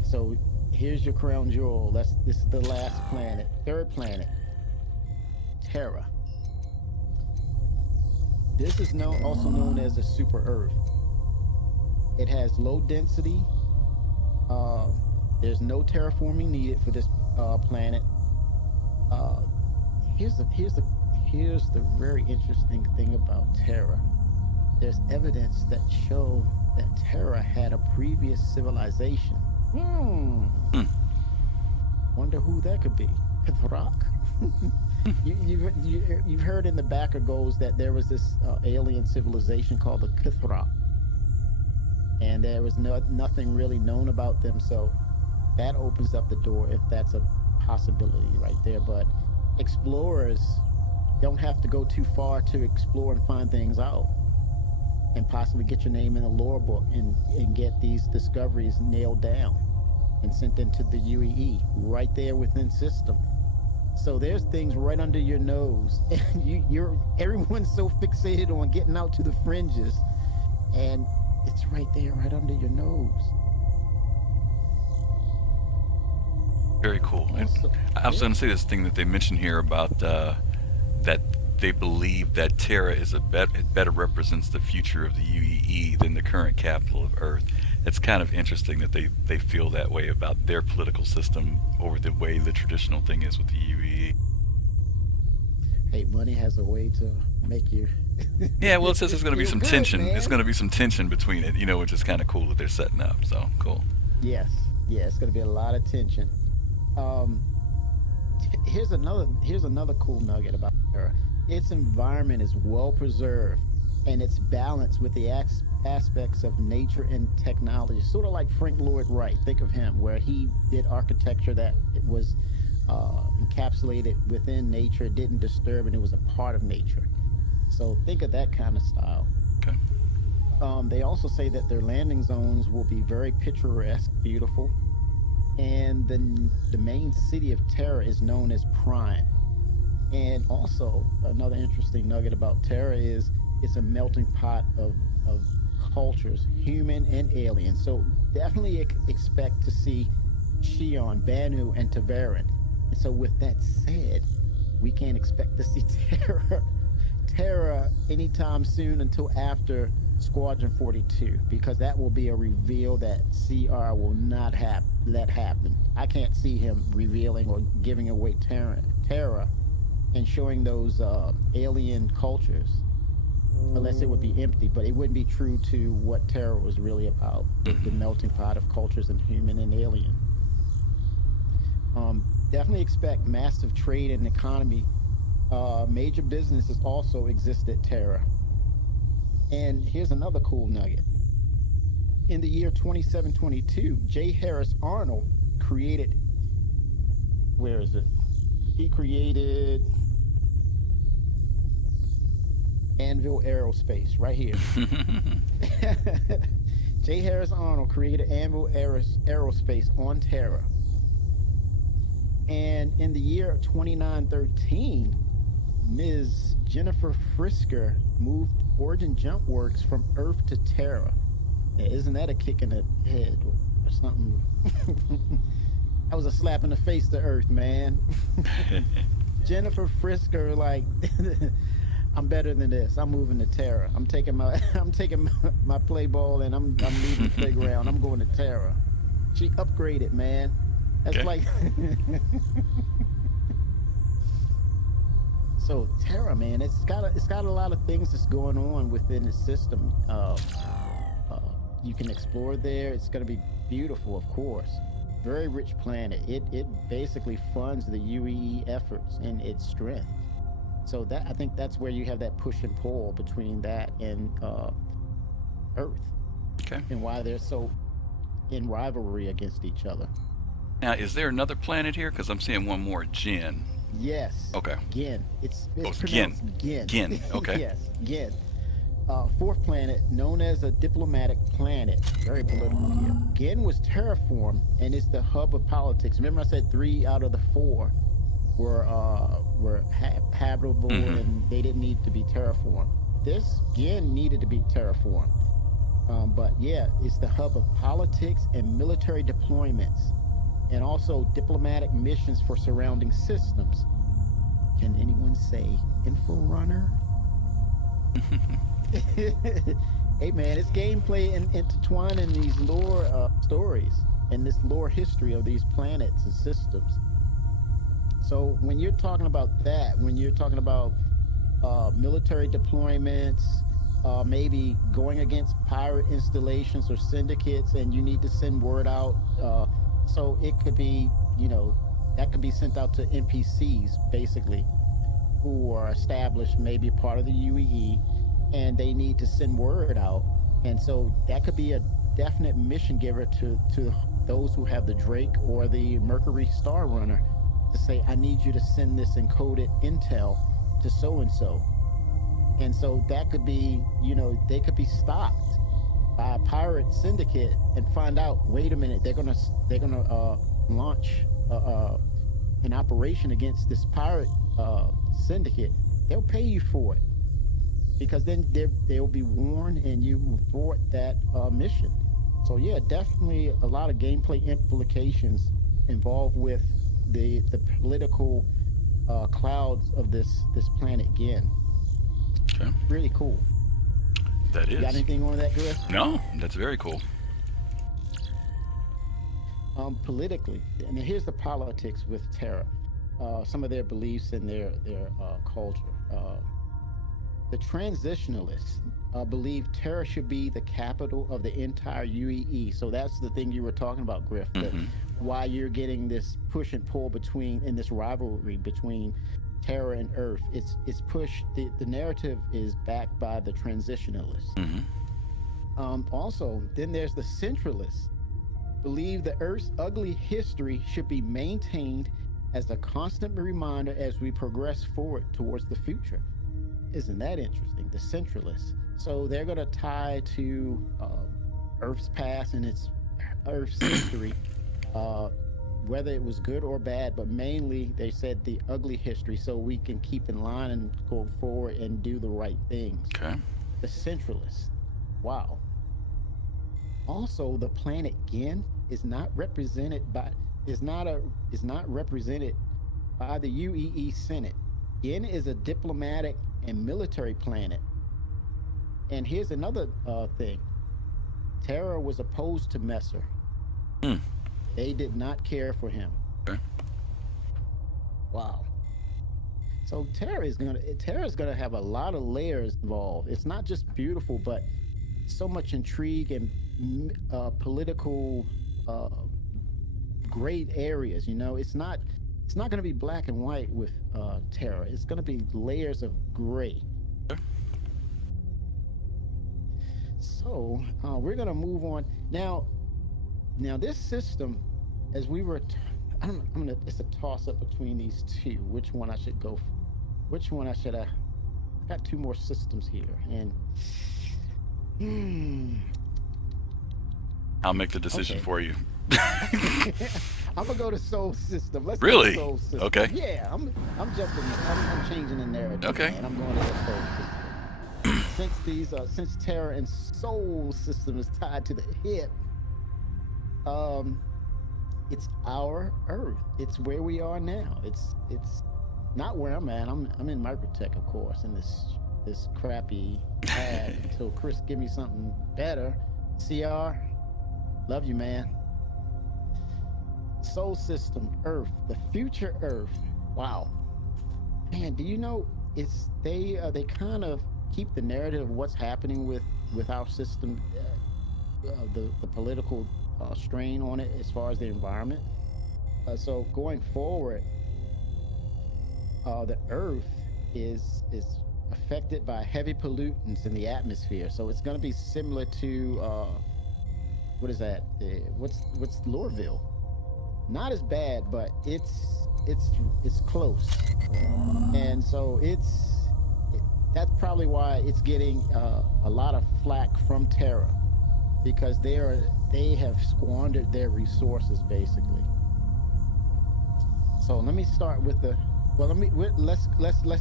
So here's your crown jewel. This is the last planet, third planet, Terra. This is also known as a super Earth. It has low density. Uh, there's no terraforming needed for this planet. Uh, here's the very interesting thing about Terra. There's evidence that show that Terra had a previous civilization. Hmm. Hmm. Wonder who that could be. Pithrock? You've heard in the backer goes that there was this alien civilization called the Pithrock, and there was nothing really known about them. So that opens up the door if that's a possibility right there. But explorers don't have to go too far to explore and find things out, and possibly get your name in a lore book and get these discoveries nailed down and sent into the UEE right there within system. So there's things right under your nose, and everyone's so fixated on getting out to the fringes, and it's right there, right under your nose. Very cool. And Also, I was yeah. going to say this thing that they mentioned here about that they believe that Terra is it better represents the future of the UEE than the current capital of Earth. It's kind of interesting that they feel that way about their political system over the way the traditional thing is with the UEE. Hey, money has a way to make you Yeah, well, it says there's going to be feel some good, tension. There's man. going to be some tension between it, which is kind of cool that they're setting up. So cool. Yes, yeah, it's going to be a lot of tension. Um, here's another cool nugget about Terra. Its environment is well preserved, and it's balanced with the aspects of nature and technology. Sort of like Frank Lloyd Wright. Think of him, where he did architecture that it was encapsulated within nature, didn't disturb, and it was a part of nature. So think of that kind of style. Okay. They also say that their landing zones will be very picturesque, beautiful, and the main city of Terra is known as Prime. And also another interesting nugget about Terra is it's a melting pot of cultures, human and alien. So definitely expect to see Shion, Banu, and Tavaran. And so with that said, we can't expect to see Terra anytime soon until after Squadron 42, because that will be a reveal that CR will not let happen. I can't see him revealing or giving away Terra and showing those alien cultures, unless it would be empty, but it wouldn't be true to what Terra was really about, the melting pot of cultures and human and alien. Definitely expect massive trade and economy. Major businesses also exist at Terra. And here's another cool nugget. In the year 2722, J. Harris Arnold created, where is it? He created Anvil Aerospace, right here. J. Harris Arnold created Anvil Aerospace on Terra. And in the year 2913, Ms. Jennifer Frisker moved Origin Jump Works from Earth to Terra. Yeah, isn't that a kick in the head or something? That was a slap in the face to Earth, man. Jennifer Frisker, like, I'm better than this. I'm moving to Terra. I'm taking my play ball and I'm leaving the playground. I'm going to Terra. She upgraded, man. That's okay. Like so Terra, man, it's got a lot of things that's going on within the system. You can explore there. It's going to be beautiful, of course. Very rich planet. It basically funds the UEE efforts and its strength. So that, I think that's where you have that push and pull between that and Earth. Okay. And why they're so in rivalry against each other. Now, is there another planet here? Because I'm seeing one more, Gin. Yes. Okay. Gin. It's Gin. Gin. Gin. Okay. Yes, Gin. Fourth planet, known as a diplomatic planet. Very political here. Gin was terraformed and is the hub of politics. Remember I said 3 out of the 4 were habitable and they didn't need to be terraformed. This Gin needed to be terraformed. But yeah, it's the hub of politics and military deployments, and also diplomatic missions for surrounding systems. Can anyone say Inforunner? Hey man, it's gameplay intertwined in these lore stories and this lore history of these planets and systems. So when you're talking about that, when you're talking about military deployments, maybe going against pirate installations or syndicates, and you need to send word out, so it could be, that could be sent out to NPCs basically, who are established, maybe part of the UEE, and they need to send word out. And so that could be a definite mission giver to those who have the Drake or the Mercury Star Runner to say, I need you to send this encoded intel to so and so. And so that could be, they could be stopped by a pirate syndicate and find out, wait a minute, they're gonna launch an operation against this pirate syndicate. They'll pay you for it, because then they'll be warned and you will thwart that mission. So yeah, definitely a lot of gameplay implications involved with the political clouds of this planet again. Okay. Really cool. That is. You got anything on that, Griff? No, that's very cool. Politically, and here's the politics with Terra. Some of their beliefs and their culture. The transitionalists believe Terra should be the capital of the entire UEE. So that's the thing you were talking about, Griff. Why you're getting this push and pull in this rivalry between Terra and Earth. It's pushed. The narrative is backed by the transitionalists. Also, then there's the centralists. Believe the Earth's ugly history should be maintained as a constant reminder as we progress forward towards the future. Isn't that interesting? The centralists. So they're going to tie to Earth's past and its Earth's history, whether it was good or bad, but mainly they said the ugly history, so we can keep in line and go forward and do the right things. Okay. The centralists. Wow. Also, the planet Gen is not represented by the UEE Senate. Gen is a diplomatic and military planet. And here's another thing. Terra was opposed to Messer. They did not care for him. Okay. Wow. So Terra's gonna have a lot of layers involved. It's not just beautiful, but so much intrigue and political great areas. It's not gonna be black and white with Terra. It's gonna be layers of gray. Okay. So we're gonna move on now. This system, as we were, it's a toss up between these two. Which one I should go for? Which one I should? I got two more systems here, and I'll make the decision for you. I'm gonna go to SOL system. Let's really? go to SOL system. Okay. Yeah, I'm jumping. I'm changing the narrative. Okay. And I'm going to the SOL system. Since Terra and SOL system is tied to the hip, it's our Earth. It's where we are now. It's not where I'm at. I'm in Microtech, of course, in this crappy pad until Chris give me something better. CR, love you, man. SOL system, Earth, the future Earth. Wow, man. Do you know they kind of keep the narrative of what's happening with our system, the political strain on it as far as the environment. So going forward, the Earth is affected by heavy pollutants in the atmosphere. So it's going to be similar to what is that? What's Lorville? Not as bad, but it's close. And so that's probably why it's getting a lot of flack from Terra, because they have squandered their resources basically. So let me start with let's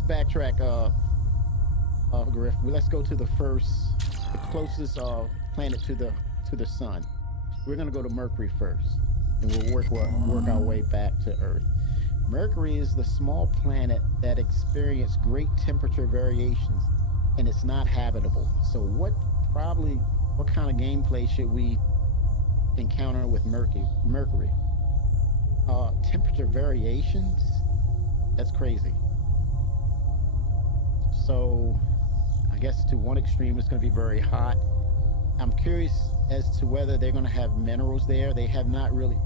backtrack, Griff. Let's go to the closest planet to the sun. We're gonna go to Mercury first, and we'll work our way back to Earth. Mercury is the small planet that experiences great temperature variations, and it's not habitable. So what kind of gameplay should we encounter with Mercury? Temperature variations? That's crazy. So I guess to one extreme it's going to be very hot. I'm curious as to whether they're going to have minerals there. They have not really,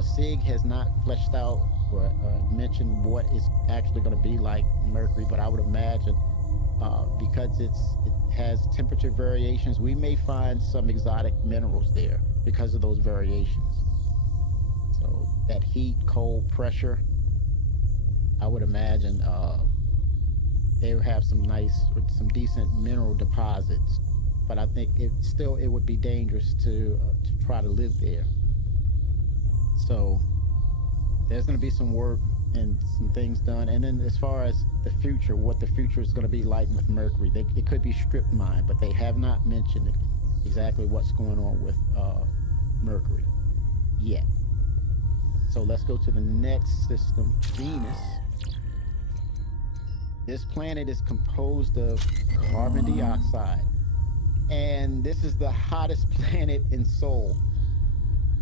SIG has not fleshed out or mentioned what it's actually going to be like Mercury, but I would imagine because it has temperature variations, we may find some exotic minerals there because of those variations. So that heat, cold, pressure, I would imagine they would have some decent mineral deposits. But I think it would be dangerous to try to live there. So there's going to be some work and some things done. And then as far as the future, what the future is going to be like with Mercury, it could be strip mined, but they have not mentioned exactly what's going on with Mercury yet. So let's go to the next system, Venus. This planet is composed of carbon dioxide, and this is the hottest planet in Sol.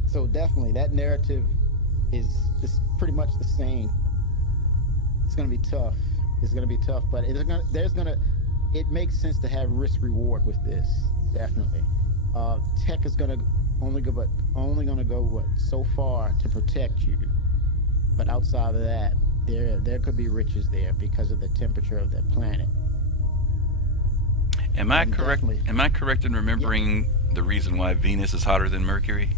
So definitely that narrative is pretty much the same. It's going to be tough. But it makes sense to have risk reward with this. Definitely. Tech is going to only go so far to protect you. But outside of that, there could be riches there because of the temperature of that planet. Am I correct in remembering the reason why Venus is hotter than Mercury?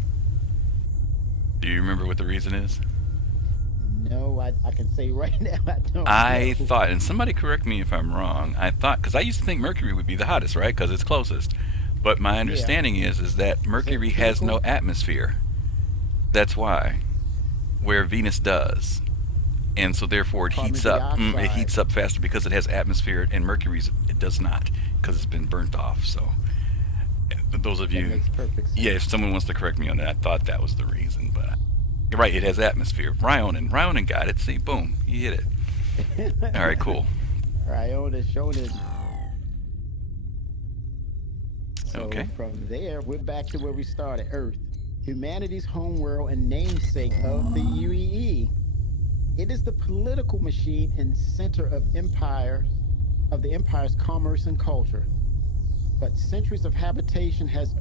Do you remember what the reason is? No, I can say right now I don't. I thought, and somebody correct me if I'm wrong. I thought, because I used to think Mercury would be the hottest, right? Because it's closest. But my understanding is that Mercury has no atmosphere. That's why, where Venus does, and so therefore it heats up. It heats up faster because it has atmosphere, and Mercury's it does not because it's been burnt off. So, those of you, that makes perfect sense. Yeah, if someone wants to correct me on that, I thought that was the reason, but you're right. It has atmosphere. Ryonin got it. See, boom, he hit it. All right, cool. Ryonin Shonen. So okay. From there, we're back to where we started, Earth, humanity's homeworld and namesake of the UEE. It is the political machine and center of the empire's commerce and culture. But centuries of habitation has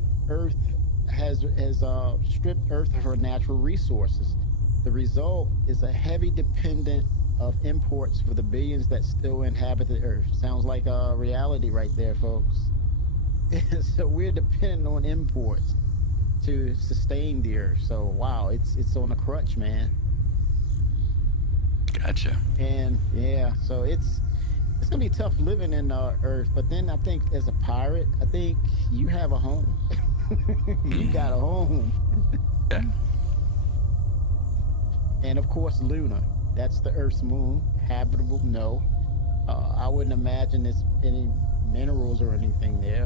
stripped Earth of her natural resources. The result is a heavy dependence of imports for the billions that still inhabit the Earth. Sounds like a reality right there, folks. So we're dependent on imports to sustain the Earth. So wow, it's on a crutch, man. Gotcha. And yeah, so it's gonna be tough living in Earth. But then I think as a pirate, I think you have a home. You got a home. Okay. And of course, Luna. That's the Earth's moon. Habitable? No. I wouldn't imagine there's any minerals or anything there.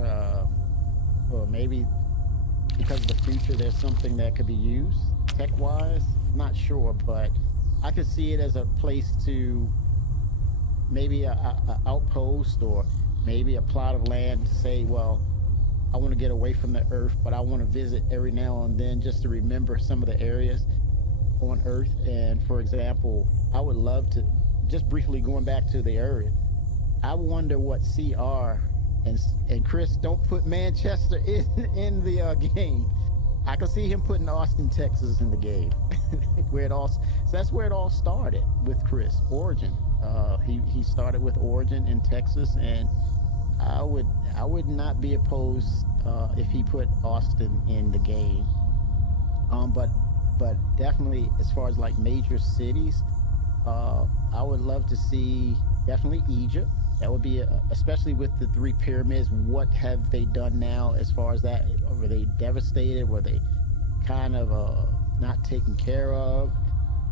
Or maybe because of the future, there's something that could be used tech-wise. Not sure, but I could see it as a place to maybe a outpost or maybe a plot of land to say, well, I want to get away from the Earth, but I want to visit every now and then just to remember some of the areas on Earth. And for example, I would love to, just briefly going back to the area, I wonder what CR and Chris, don't put Manchester in the game. I can see him putting Austin, Texas in the game. So that's where it all started with Chris. Origin. He started with Origin in Texas, and I would not be opposed if he put Austin in the game. But definitely as far as like major cities, I would love to see definitely Egypt. That would be especially with the 3 pyramids. What have they done now as far as that? Were they devastated? Were they kind of not taken care of?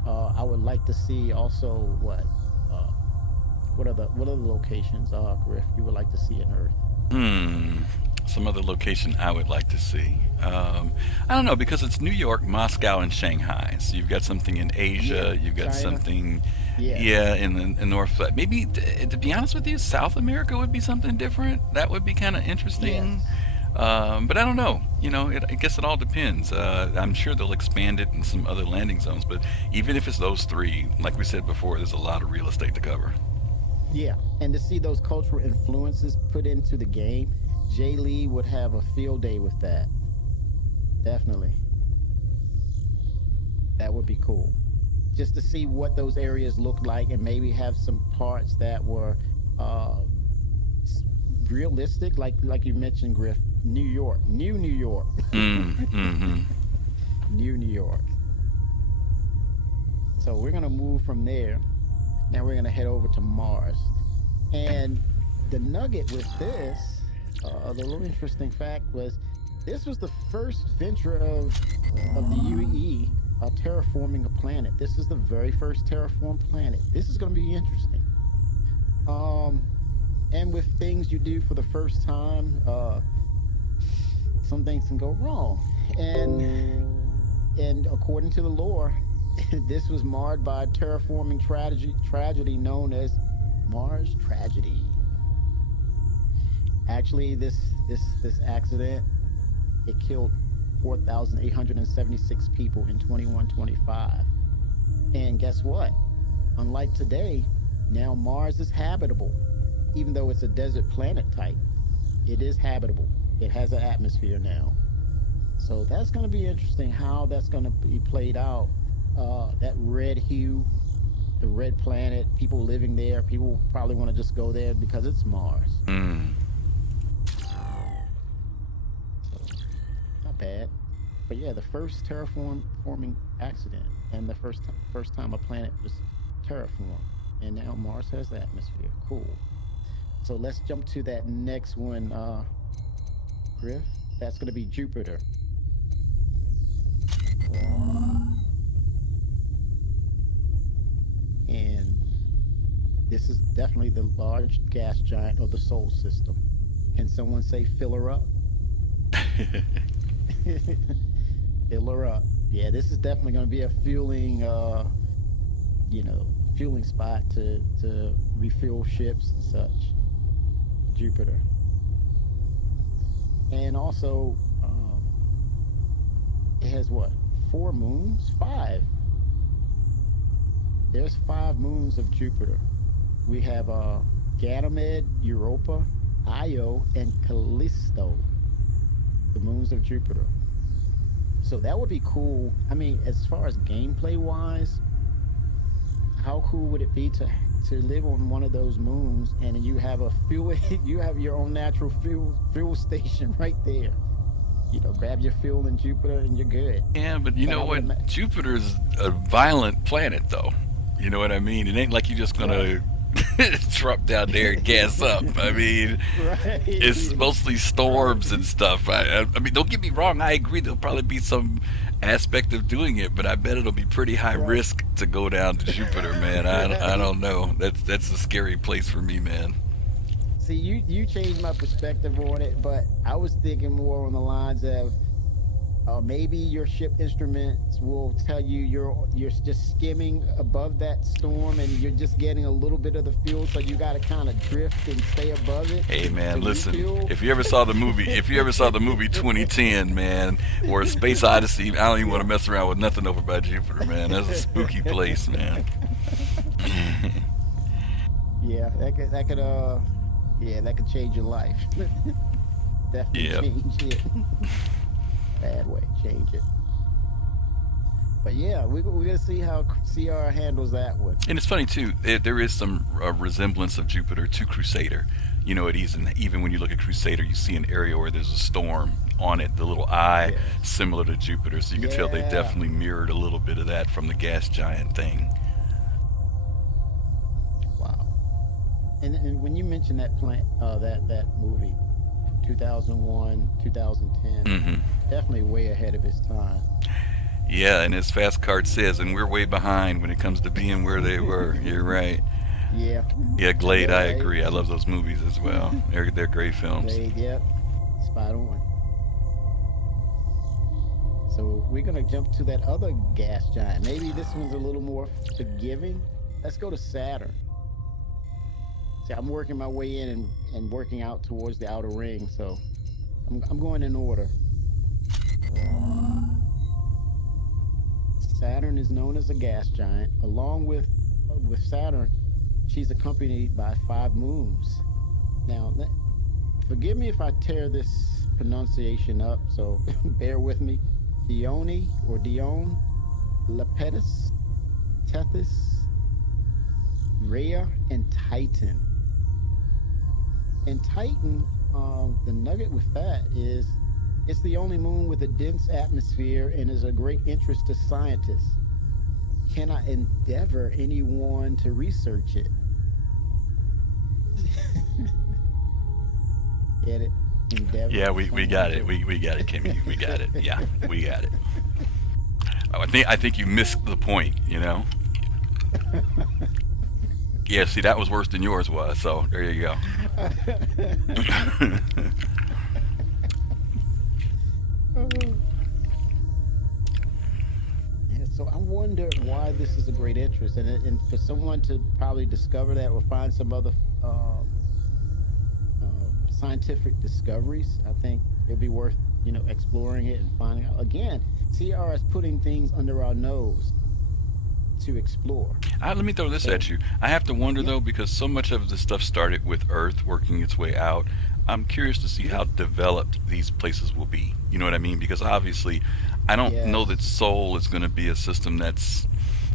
I would like to see also what are the locations, Griff, you would like to see in Earth? Some other location I would like to see. I don't know, because it's New York, Moscow, and Shanghai. So you've got something in Asia. You've got China. Something, in the North. Maybe to be honest with you, South America would be something different. That would be kind of interesting. Yes. But I don't know. I guess it all depends. I'm sure they'll expand it in some other landing zones. But even if it's those 3, like we said before, there's a lot of real estate to cover. Yeah, and to see those cultural influences put into the game, Jay Lee would have a field day with that. Definitely. That would be cool. Just to see what those areas look like and maybe have some parts that were realistic, like you mentioned, Griff. New York. New York. Mm-hmm. New York. So we're going to move from there Now we're gonna head over to Mars. And the nugget with this, the little interesting fact was, this was the first venture of the UE terraforming a planet. This is the very first terraformed planet. This is going to be interesting. And with things you do for the first time, some things can go wrong. And according to the lore, this was marred by a terraforming tragedy known as Mars tragedy. Actually, this accident, it killed 4,876 people in 2125. And guess what? Unlike today, now Mars is habitable. Even though it's a desert planet type, it is habitable. It has an atmosphere now. So that's going to be interesting how that's going to be played out. That red hue, the red planet, people living there, people probably want to just go there because it's Mars. So, not bad. But yeah, the first terraforming accident, and the first time a planet was terraformed, and now Mars has atmosphere. Cool. So let's jump to that next one, Griff. That's going to be Jupiter. And this is definitely the large gas giant of the Sol system. Can someone say fill her up? Fill her up. Yeah, this is definitely going to be a fueling, fueling spot to refuel ships and such. Jupiter. And also, it has what? 4 moons? 5. There's 5 moons of Jupiter. We have Ganymede, Europa, Io, and Callisto, the moons of Jupiter. So that would be cool. I mean, as far as gameplay wise, how cool would it be to live on one of those moons and you have a fuel, you have your own natural fuel station right there. You know, grab your fuel in Jupiter and you're good. Yeah, but you know what? Jupiter's a violent planet, though. You know what I mean? It ain't like you're just gonna drop down there and gas up. I mean, Right. it's mostly storms and stuff. I mean, don't get me wrong. I agree there'll probably be some aspect of doing it, but I bet it'll be pretty high risk to go down to Jupiter, man. I don't know. That's a scary place for me, man. See, you changed my perspective on it, but I was thinking more on the lines of maybe your ship instruments will tell you you're just skimming above that storm and you're just getting a little bit of the fuel, so you got to kind of drift and stay above it. Hey man, listen. If you ever saw the movie 2010, man, or Space Odyssey, I don't even want to mess around with nothing over by Jupiter, man. That's a spooky place, man. Yeah, that could change your life. Definitely change it. Bad way, change it. But yeah, we're gonna see how CR handles that one. And it's funny too. There is some resemblance of Jupiter to Crusader. You know, even when you look at Crusader, you see an area where there's a storm on it, the little eye, similar to Jupiter. So you can tell they definitely mirrored a little bit of that from the gas giant thing. Wow. And when you mentioned that that movie, 2001, 2010, definitely way ahead of its time. Yeah, and as Fast Card says, and we're way behind when it comes to being where they were. You're right. Yeah. Yeah, Glade, I agree. I love those movies as well. They're great films. Glade, yep. Spot on. So we're going to jump to that other gas giant. Maybe this one's a little more forgiving. Let's go to Saturn. See, I'm working my way in and working out towards the outer ring, so I'm going in order. Saturn is known as a gas giant. Along with Saturn, she's accompanied by 5 moons. Now, forgive me if I tear this pronunciation up, so bear with me. Dione, Lepidus, Tethys, Rhea, and Titan. And Titan, the nugget with that is it's the only moon with a dense atmosphere and is a great interest to scientists. can I endeavor anyone to research it? Get it? Endeavor. Yeah, we someone got it. to. We got it, Kimmy. We got it. Yeah, we got it. Oh, I think you missed the point. Yeah, see, that was worse than yours was. So there you go. Oh. Yeah, so I wonder why this is a great interest, and for someone to probably discover that or find some other scientific discoveries, I think it'd be worth exploring it and finding out. Again, CR is putting things under our nose to explore. Let me throw this So at you. I have to wonder yeah, though, because so much of the stuff started with Earth working its way out. I'm curious to see yeah, how developed these places will be. You know what I mean? Because obviously, I don't know that yes, Sol is going to be a system that's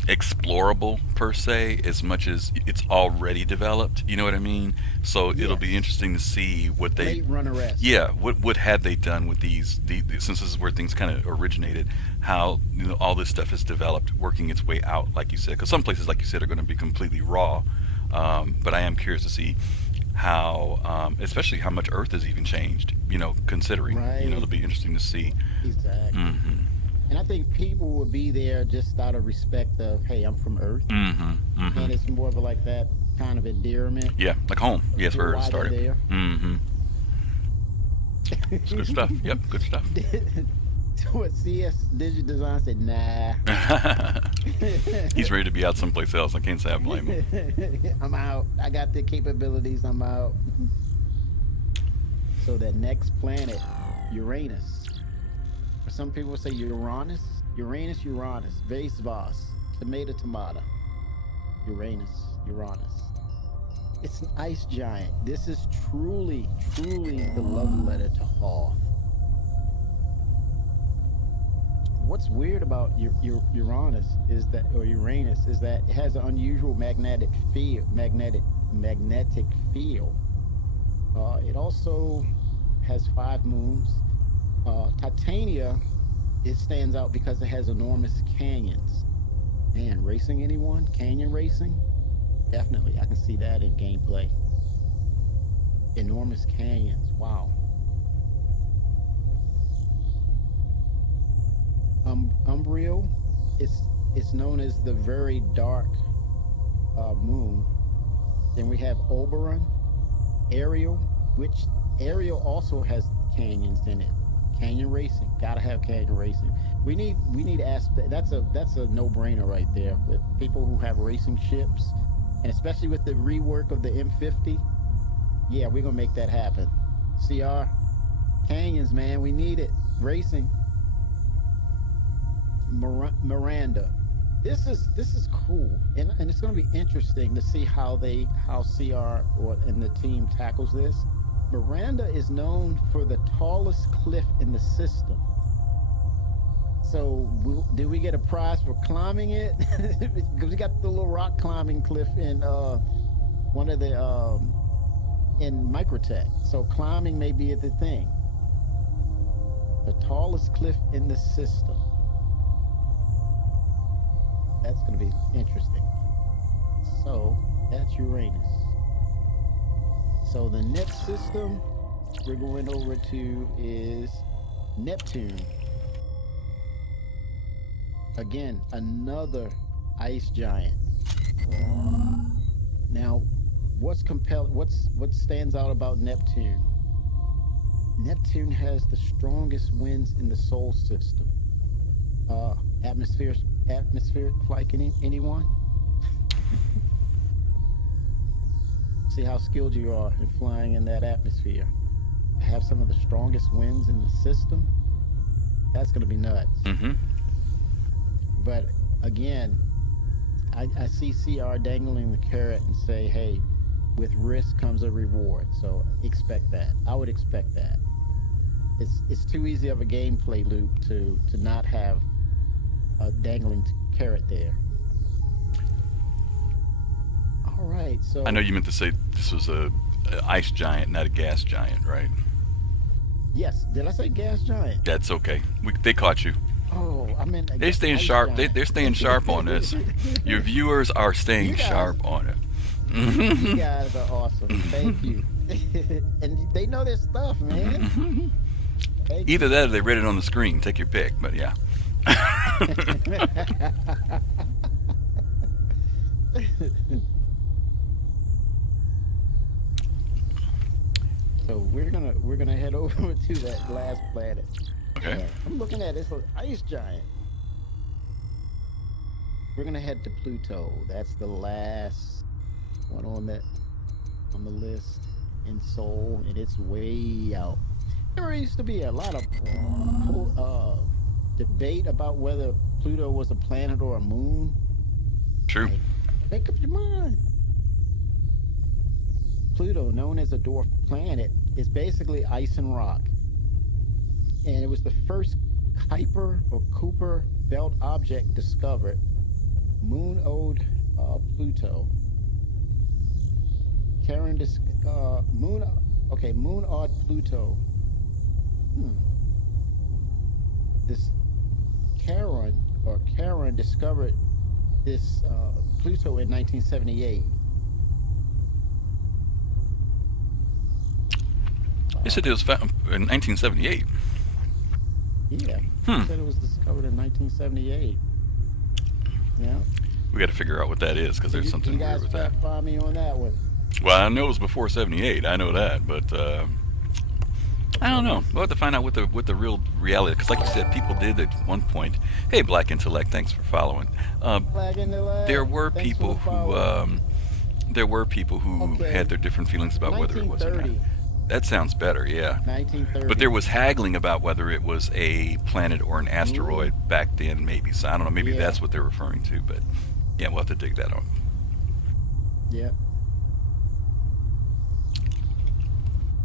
explorable per se as much as it's already developed. You know what I mean? So it'll be yes. interesting to see what they, Blade Runner esque. yeah, what had they done with since this is where things kind of originated, how all this stuff is developed, working its way out, like you said. Because some places, like you said, are going to be completely raw. But I am curious to see how, especially how much Earth has even changed. Considering, Right. it'll be interesting to see. Exactly. Hmm. And I think people will be there just out of respect of, hey, I'm from Earth, Hmm. Hmm. and it's more of a, like that kind of endearment Yeah, like home. Yes, for where it why they're started. there. Hmm. It's good stuff. Yep, good stuff. What CS Digital Design said, nah. He's ready to be out someplace else. I can't say I blame him. I'm out. I got the capabilities. I'm out. So that next planet, Uranus. Or some people say Uranus. Uranus. Vase Vos. Tomato. Uranus. It's an ice giant. This is truly the love letter to Hoth. What's weird about Uranus is that, or Uranus, is that it has an unusual magnetic field. It also has 5 moons. Titania, it stands out because it has enormous canyons. Man, racing anyone? Canyon racing? Definitely, I can see that in gameplay. Enormous canyons. Wow. Umbriel, it's known as the very dark moon. Then we have Oberon, Ariel, which Ariel also has canyons in it. Canyon racing, gotta have canyon racing. We need aspect. That's a no brainer right there with people who have racing ships, and especially with the rework of the M50. Yeah, we're gonna make that happen. CR canyons, man, we need it. Racing. Miranda. This is cool, and it's going to be interesting to see how CR or and the team tackles this. Miranda is known for the tallest cliff in the system. So, did we get a prize for climbing it? Because we got the little rock climbing cliff in one of the in Microtech. So climbing may be the thing. The tallest cliff in the system. That's going to be interesting. So that's Uranus. So the next system we're going over to is Neptune. Again, another ice giant. Now, what stands out about Neptune? Neptune has the strongest winds in the Sol system. Uh, atmospheric atmospheric flight. Anyone? See how skilled you are in flying in that atmosphere. Have some of the strongest winds in the system. That's going to be nuts. Hmm. But again, I see CR dangling the carrot and say, hey, with risk comes a reward. So expect that. I would expect that. It's too easy of a gameplay loop to not have a dangling carrot there. All right. I know So you meant to say this was a ice giant, not a gas giant, right? yes, did I say gas giant? That's okay. They caught you. Oh, I'm in They're staying Ice sharp. Giant. They're staying sharp on this. Your viewers are staying You guys, sharp on it. you guys are awesome. Thank you. And they know their stuff, man. Thank Either you. that or they read it on the screen. Take your pick, but yeah. So we're gonna head over to that last planet. Okay. Man, I'm looking at this ice giant. We're gonna head to Pluto. That's the last one on the list in Seoul, and it's way out. There used to be a lot of debate about whether Pluto was a planet or a moon. True. Like, make up your mind. Pluto, known as a dwarf planet, is basically ice and rock. And it was the first Kuiper or Cooper belt object discovered. Moon ode Pluto. Moon odd Pluto. This Karen discovered this Pluto in 1978. They said it was found in 1978. Yeah, they said it was discovered in 1978. Yeah. We got to figure out what that is because there's something weird with that. You guys find me on that one. Well, I know it was before '78. I know that, but I don't know. We'll have to find out what the real reality. Because, like you said, people did at one point. Hey, Black Intellect, thanks for following. Black Intellect, There were thanks people for who following. had their different feelings about whether it was or not. 1930. That sounds better, yeah. 1930. But there was haggling about whether it was a planet or an asteroid back then, maybe. So I don't know. Maybe that's what they're referring to. But yeah, we'll have to dig that out. Yeah.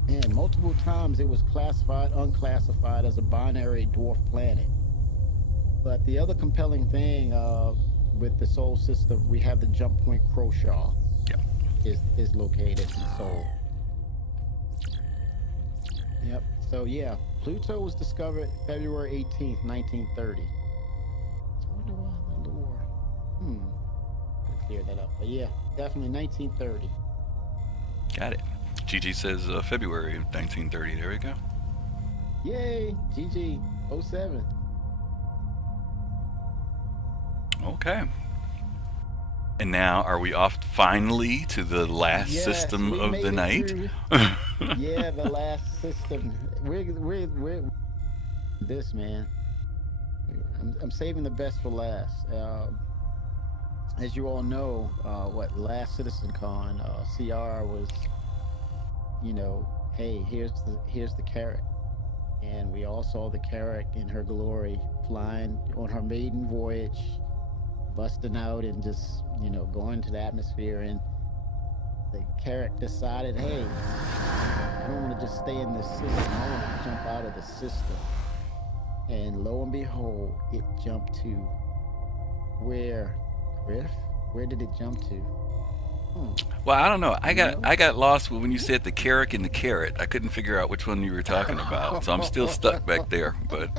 And multiple times it was classified, unclassified as a binary dwarf planet. But the other compelling thing with the Sol system, we have the jump point Croshaw. Yeah. Is located in Seoul. Yep. So yeah, Pluto was discovered February 18th, 1930. So I wonder why the lore. I'll clear that up. But yeah, definitely 1930. Got it. GG says February of 1930. There we go. Yay, GG 07. Okay. And now, are we off finally to the last system we of made the it night? through. Yeah, the last system. We're this, man. I'm saving the best for last. As you all know, last Citizen Con, CR was, hey, here's the carrot, and we all saw the carrot in her glory, flying on her maiden voyage, busting out and just going to the atmosphere, and the carrot decided, hey, I don't want to just stay in this system, I want to jump out of the system. And lo and behold, it jumped to where, Griff? Where did it jump to? Well, I don't know. I got lost when you said the carrot and the carrot. I couldn't figure out which one you were talking about, so I'm still stuck back there. But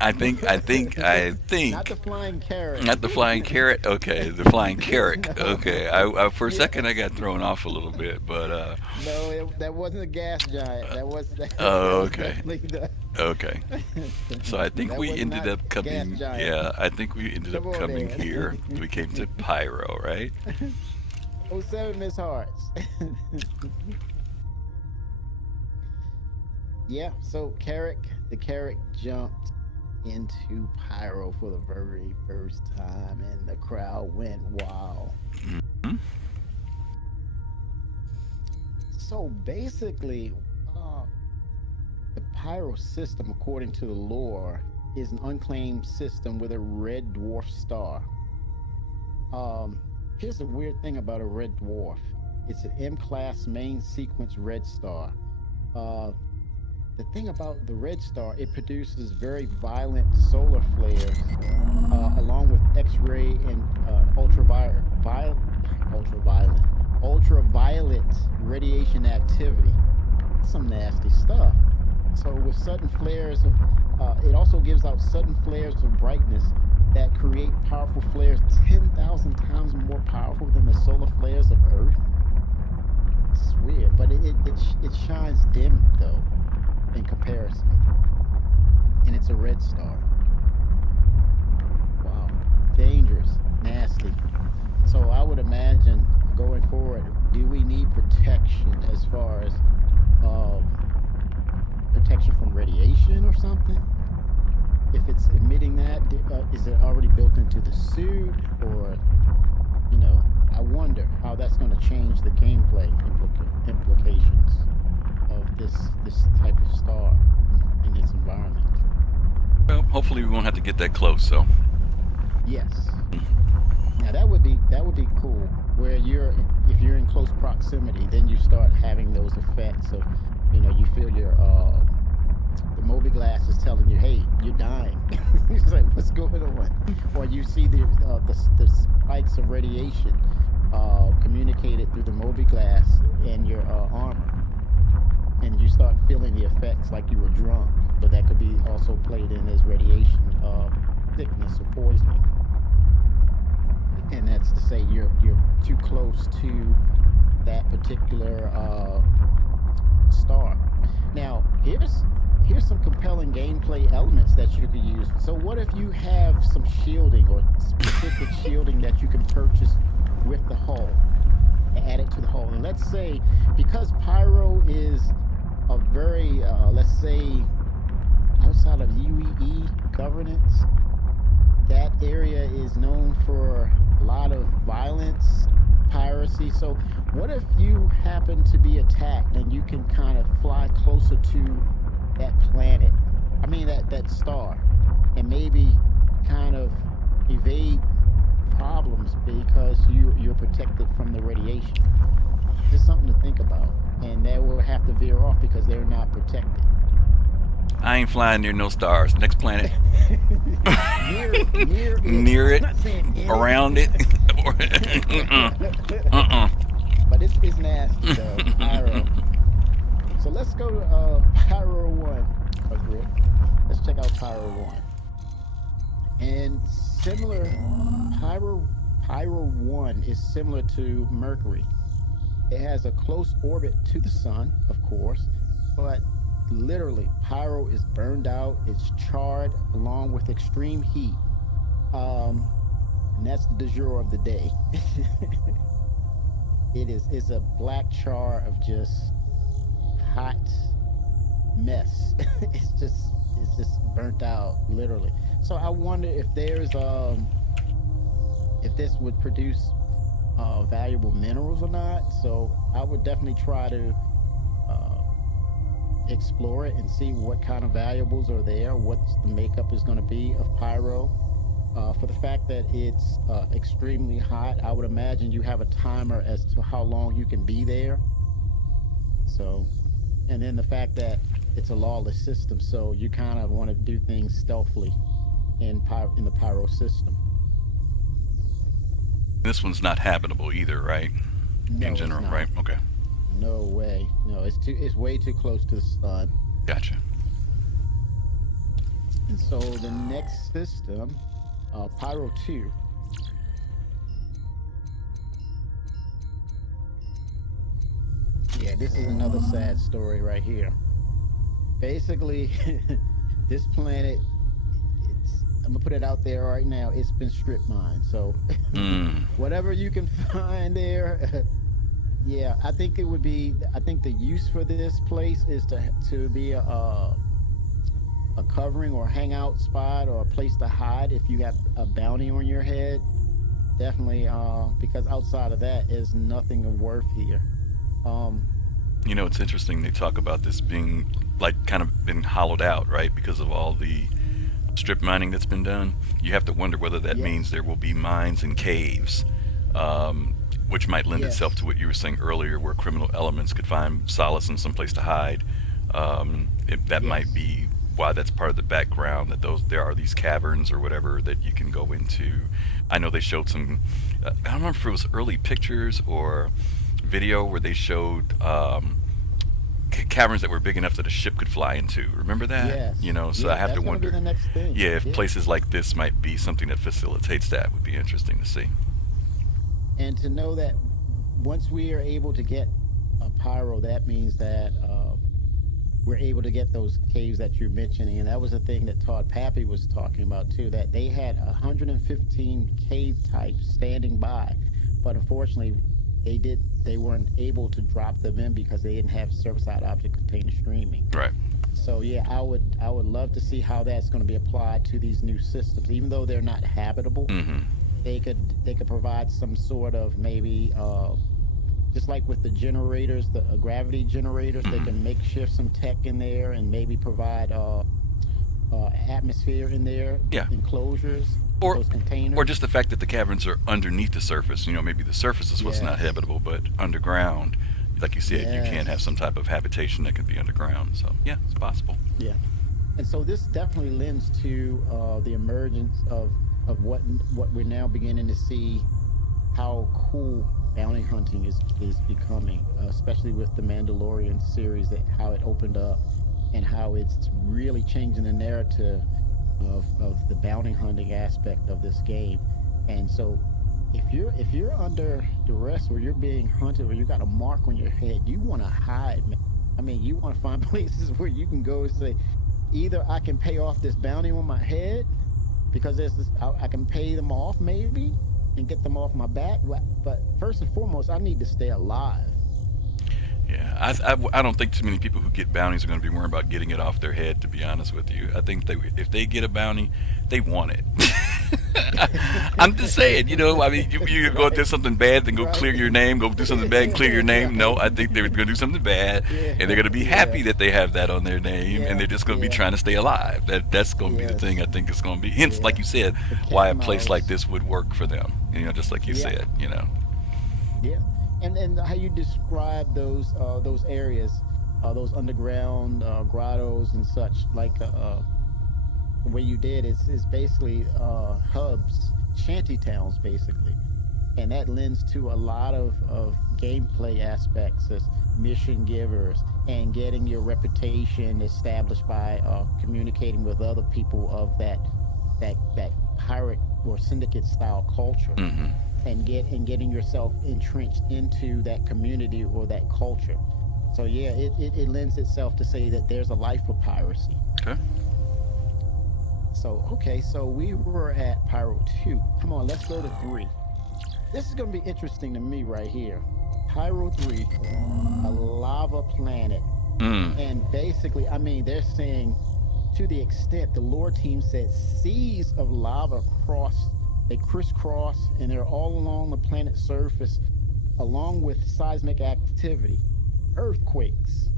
I think Not the flying carrot. Not the flying carrot. Okay, the flying carrot. Okay, I for a second I got thrown off a little bit, but no, that wasn't a gas giant. That wasn't. Oh, okay. Okay. So I think we ended up coming. Yeah, I think we ended up coming here. We came to Pyro, right? 07 Miss Hearts. Yeah, so the carrot jumped into Pyro for the very first time, and the crowd went wild. Mm-hmm. So basically, the Pyro system, according to the lore, is an unclaimed system with a red dwarf star. Here's the weird thing about a red dwarf. It's an M-class main sequence red star. The thing about the red star, it produces very violent solar flares, along with X-ray and ultraviolet radiation activity. Some nasty stuff. So with sudden flares of, it also gives out sudden flares of brightness that create powerful flares 10,000 times more powerful than the solar flares of Earth. It's weird, but it shines dim though in comparison, and it's a red star. Wow, dangerous, nasty. So I would imagine going forward, do we need protection as far as um, protection from radiation or something? If it's emitting that, is it already built into the suit, or I wonder how that's going to change the gameplay implications of this type of star in its environment. Well, hopefully we won't have to get that close. So Yes. Now that would be cool. Where if you're in close proximity, then you start having those effects of, you feel your the Moby glass is telling you, hey, you're dying. It's like, what's going on? Or you see the spikes of radiation communicated through the Moby glass in your armor, and you start feeling the effects like you were drunk. But that could be also played in as radiation sickness or poisoning, and that's to say you're too close to that particular star. Now, here's some compelling gameplay elements that you could use. So what if you have some shielding or specific shielding that you can purchase with the hull, add it to the hull? And let's say, because Pyro is a very let's say outside of UEE governance, that area is known for a lot of violence, piracy. So what if you happen to be attacked and you can kind of fly closer to that planet, I mean that star, and maybe kind of evade problems because you're protected from the radiation? Just something to think about. And they will have to veer off because they're not protected. I ain't flying near no stars. Next planet. Near it. Near I'm it, not saying in around it. Uh-uh. but it's nasty though. Pyro. So let's go to Pyro 1, Griff. Let's check out Pyro 1. And similar, Pyro 1 is similar to Mercury. It has a close orbit to the sun, of course, but literally, Pyro is burned out, it's charred along with extreme heat. Um, and that's the du jour of the day. It's a black char of just hot mess. It's just burnt out, literally. So I wonder if this would produce valuable minerals or not. So I would definitely try to uh, explore it and see what kind of valuables are there, what the makeup is going to be of Pyro. For the fact that it's extremely hot, I would imagine you have a timer as to how long you can be there. So, and then the fact that it's a lawless system, so you kind of want to do things stealthily in the Pyro system. This one's not habitable either, right? In No, it's general, right? not. Okay. No way. No, it's way too close to the sun. Gotcha. And so the next system, Pyro 2. Yeah, this is another sad story right here. Basically, this planet, I'm gonna put it out there right now, it's been strip mined. So Mm. whatever you can find there, yeah, I think the use for this place is to be a covering or hangout spot or a place to hide if you got a bounty on your head. Definitely, because outside of that is nothing of worth here. Um, You know, it's interesting. They talk about this being like kind of been hollowed out, right? Because of all the strip mining that's been done. You have to wonder whether that means yes, there will be mines and caves, which might lend itself yes, to what you were saying earlier, where criminal elements could find solace in some place to hide. That might yes, be why that's part of the background, that there are these caverns or whatever that you can go into. I know they showed some. I don't remember if it was early pictures or video where they showed caverns that were big enough that a ship could fly into. Remember that? You Yes. know, so I Yeah, have to that's going to be wonder. the next thing. Yeah, if Yeah. places like this might be something that facilitates that, would be interesting to see. And to know that once we are able to get a pyro, that means that we're able to get those caves that you're mentioning. And that was a thing that Todd Pappy was talking about too, that they had 115 cave types standing by, but unfortunately they weren't able to drop them in because they didn't have server-side object container streaming. Right. So yeah, I would love to see how that's going to be applied to these new systems. Even though they're not habitable, Mm-hmm. they could provide some sort of maybe just like with the generators, the gravity generators, they Mm-hmm. can makeshift some tech in there and maybe provide atmosphere in there Yeah. with enclosures with Or those or containers. just the fact that the caverns are underneath the surface. You know, maybe the surface is what's not Yes, habitable, but underground, like you said, you can have yes, some type of habitation that could be underground. So yeah, it's possible. yeah. And so this definitely lends to the emergence of what we're now beginning to see how cool bounty hunting is becoming, especially with the Mandalorian series, that how it opened up and how it's really changing the narrative of the bounty hunting aspect of this game. And so if you're under duress or you're being hunted or you got a mark on your head, you want to hide, man. I mean, you want to find places where you can go and say, either I can pay off this bounty on my head because there's this, I can pay them off maybe and get them off my back. But first and foremost, I need to stay alive. Yeah, I don't think too many people who get bounties are going to be worrying about getting it off their head. To be honest with you, I think if they get a bounty, they want it. I'm just saying, you know, I mean, you go do Right, something bad, then go right. clear your name, go do something bad and clear your name. No, Right. I think they're going to do something bad, Yeah, and they're going to be yeah, happy that they have that on their name, and yeah, they're just going to be yeah, trying to stay alive. That's going to be the yes, thing I think is going to be. Hence, like yeah. you said, The cat why a and place like mouse. this would work for them. You know, just like you Yeah, said, you know. yeah. And how you describe those areas, those underground grottos and such, like the way you did is basically hubs, shanty towns, basically. And that lends to a lot of gameplay aspects as mission givers and getting your reputation established by communicating with other people of that pirate or syndicate style culture Hmm. and getting yourself entrenched into that community or that culture. So yeah, it lends itself to say that there's a life of piracy. Okay. So okay, so we were at Pyro 2. Come on, let's go to 3. This is going to be interesting to me right here. Pyro 3, a lava planet. Mm. And basically, I mean, they're saying to the extent the lore team said seas of lava they crisscross, and they're all along the planet's surface, along with seismic activity, earthquakes.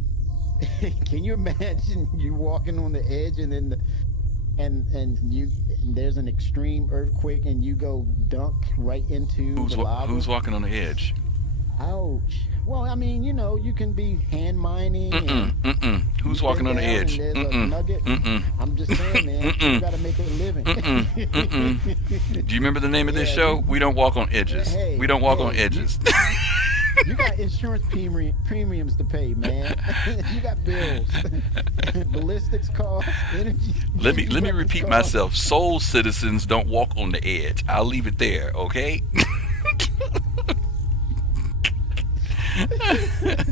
Can you imagine you walking on the edge and then there's an extreme earthquake and you go dunk right into the Who's lava? walking on the edge? Ouch. Well, I mean, you can be hand mining Mm-mm, and mm-mm. you Who's walking bend on the down and edge? there's a Mm-mm, nugget. mm-mm, I'm just saying, man, people mm-mm, got to make a living. mm-mm, mm-mm. Do you remember the name of this Yeah, show? We don't walk on edges. We hey, don't walk on hey, edges. you got insurance premiums to pay, man. You got bills, ballistics costs, energy, energy Let me weapons repeat costs. myself. Soul citizens don't walk on the edge. I'll leave it there, okay?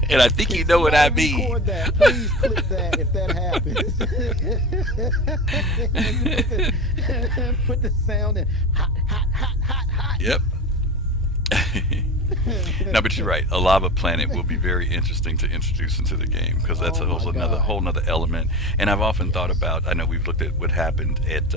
And I think Can you know what I somebody mean. record that? Please clip that if that happens. You put the sound in hot, hot, hot, hot, hot. Yep. No, but you're right. A lava planet will be very interesting to introduce into the game because that's Oh my whole God. another element. And I've often thought Yes. about. I know we've looked at what happened at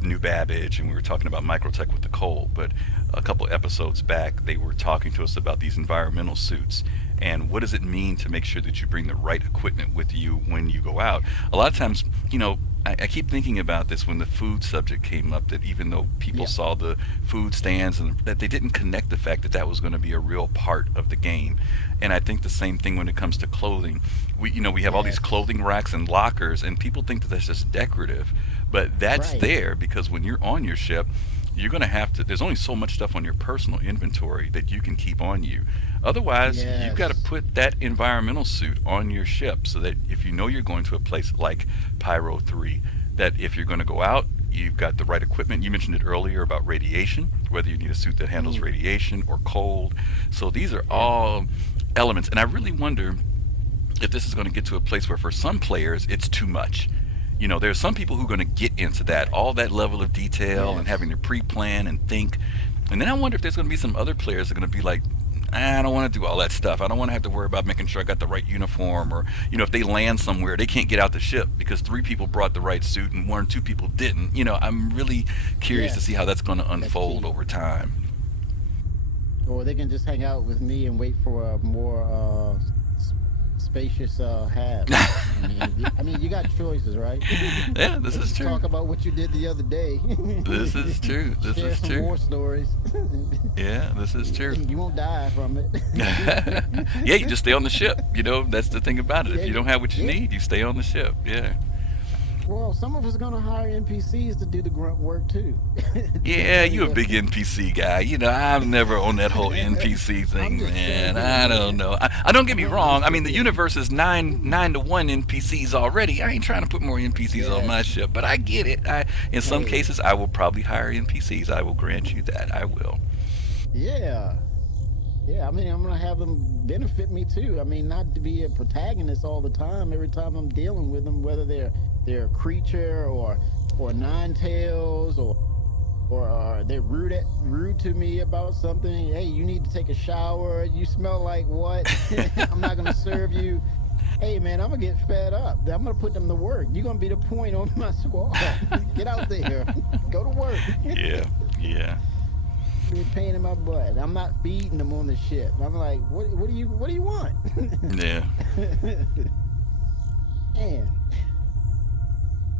New Babbage, and we were talking about microtech with the coal. But a couple episodes back, they were talking to us about these environmental suits and what does it mean to make sure that you bring the right equipment with you when you go out. A lot of times, you know, I keep thinking about this when the food subject came up, that even though people Yeah. saw the food stands and that they didn't connect the fact that that was going to be a real part of the game. And I think the same thing when it comes to clothing. We have all these Yes. clothing racks and lockers, and people think that that's just decorative, but that's Right. there because when you're on your ship, you're going to have to, there's only so much stuff on your personal inventory that you can keep on you. Otherwise, you've got to Yes. put that environmental suit on your ship so that if you know you're going to a place like Pyro 3, that if you're going to go out, you've got the right equipment. You mentioned it earlier about radiation, whether you need a suit that handles Mm, radiation or cold. So these are yeah. all elements. And I really wonder if this is going to get to a place where for some players it's too much. You know, there's some people who are going to get into that, all that level of detail and having Yes. to pre-plan and think. And then I wonder if there's going to be some other players that are going to be like, I don't want to do all that stuff. I don't want to have to worry about making sure I got the right uniform, or if they land somewhere, they can't get out the ship because three people brought the right suit and one or two people didn't. I'm really curious to see how Yes. that's going to That's unfold key. over time. Or they can just hang out with me and wait for a more spacious have. I mean, you got choices, right? Yeah, this Let's is just true. talk about what you did the other day. This is true. This Share is some true. war stories. Yeah, this is true. You won't die from it. Yeah, you just stay on the ship. That's the thing about it. If Yeah, you don't have what you yeah. need, you stay on the ship. Yeah. Well, some of us are gonna hire NPCs to do the grunt work too. Yeah, Definitely. you a big NPC guy. I'm never on that whole NPC I'm thing, just man. saying, I don't man. know. I don't get me I'm wrong. just I mean, the saying. universe is nine to one NPCs already. I ain't trying to put more NPCs on my Yes. ship, but I get it. In some Hey. cases, I will probably hire NPCs. I will grant you that. I will. Yeah. Yeah, I mean, I'm gonna have them benefit me too. I mean, not to be a protagonist all the time. Every time I'm dealing with them, whether they're a creature or nine tails or they're rude to me about something. Hey, you need to take a shower. You smell like what? I'm not gonna serve you. Hey, man, I'm gonna get fed up. I'm gonna put them to work. You're gonna be the point on my squad. Get out there, go to work. Yeah. Yeah. Be a pain in my butt. I'm not feeding them on the ship. I'm like, what do you want? Yeah. Man.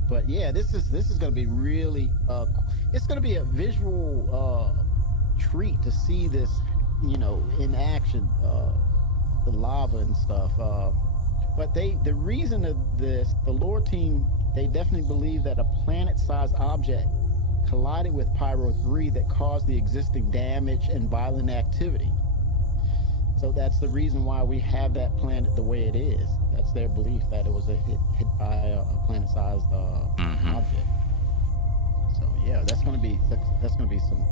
But yeah, this is gonna be really it's gonna be a visual treat to see this, in action, the lava and stuff. But the reason of this, the lore team, they definitely believe that a planet-sized object collided with Pyro 3 that caused the existing damage and violent activity. So that's the reason why we have that planet the way it is. That's their belief that it was a hit by a planet-sized Mm-hmm. object. So yeah, that's gonna be some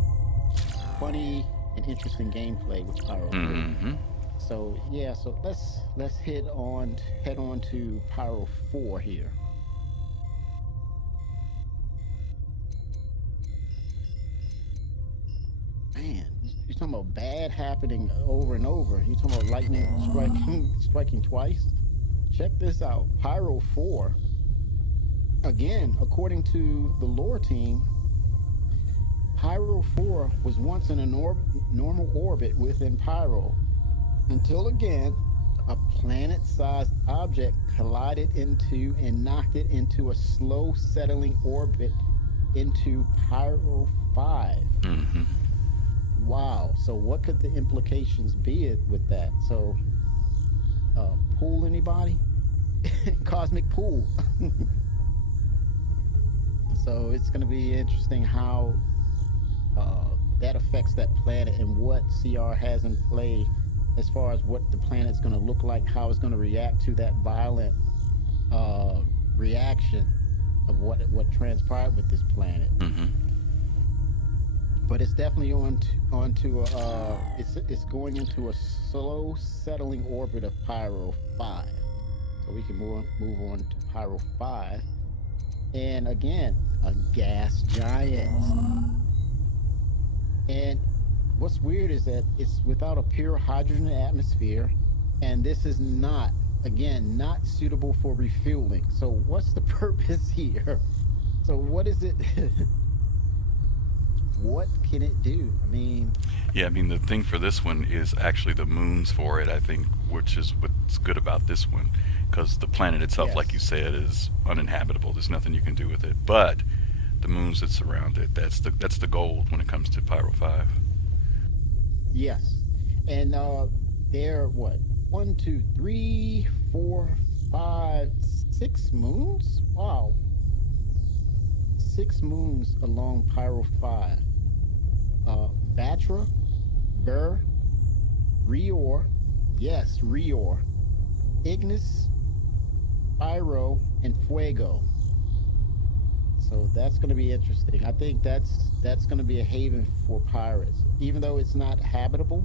funny and interesting gameplay with Pyro 3. Mm-hmm. So yeah, so let's head on to Pyro 4 here. Man, you're talking about bad happening over and over. You're talking about lightning striking twice. Check this out. Pyro 4. Again, according to the lore team, Pyro 4 was once in a normal orbit within Pyro until again a planet-sized object collided into and knocked it into a slow settling orbit into Pyro 5. Mm-hmm. Wow. So what could the implications be with that? So pool anybody? Cosmic pool. So it's going to be interesting how that affects that planet and what CR has in play as far as what the planet's going to look like, how it's going to react to that violent reaction of what transpired with this planet. Mm-hmm. But it's definitely onto it's going into a slow settling orbit of Pyro 5. So we can move on to Pyro 5. And again, a gas giant. And what's weird is that it's without a pure hydrogen atmosphere, and this is not suitable for refueling. So what's the purpose here? So what is it? What can it do? I mean, Yeah, I mean, the thing for this one is actually the moons for it, I think, which is what's good about this one. Because the planet itself, like you yes, said, is uninhabitable. There's nothing you can do with it. But the moons that surround it, that's the gold when it comes to Pyro 5. yes. And there are what? One, two, three, four, five, 6 moons? Wow. 6 moons along Pyro 5. Batra, Ver, Rior, yes, Rior, Ignis, Pyro, and Fuego. So that's going to be interesting. I think that's going to be a haven for pirates, even though it's not habitable.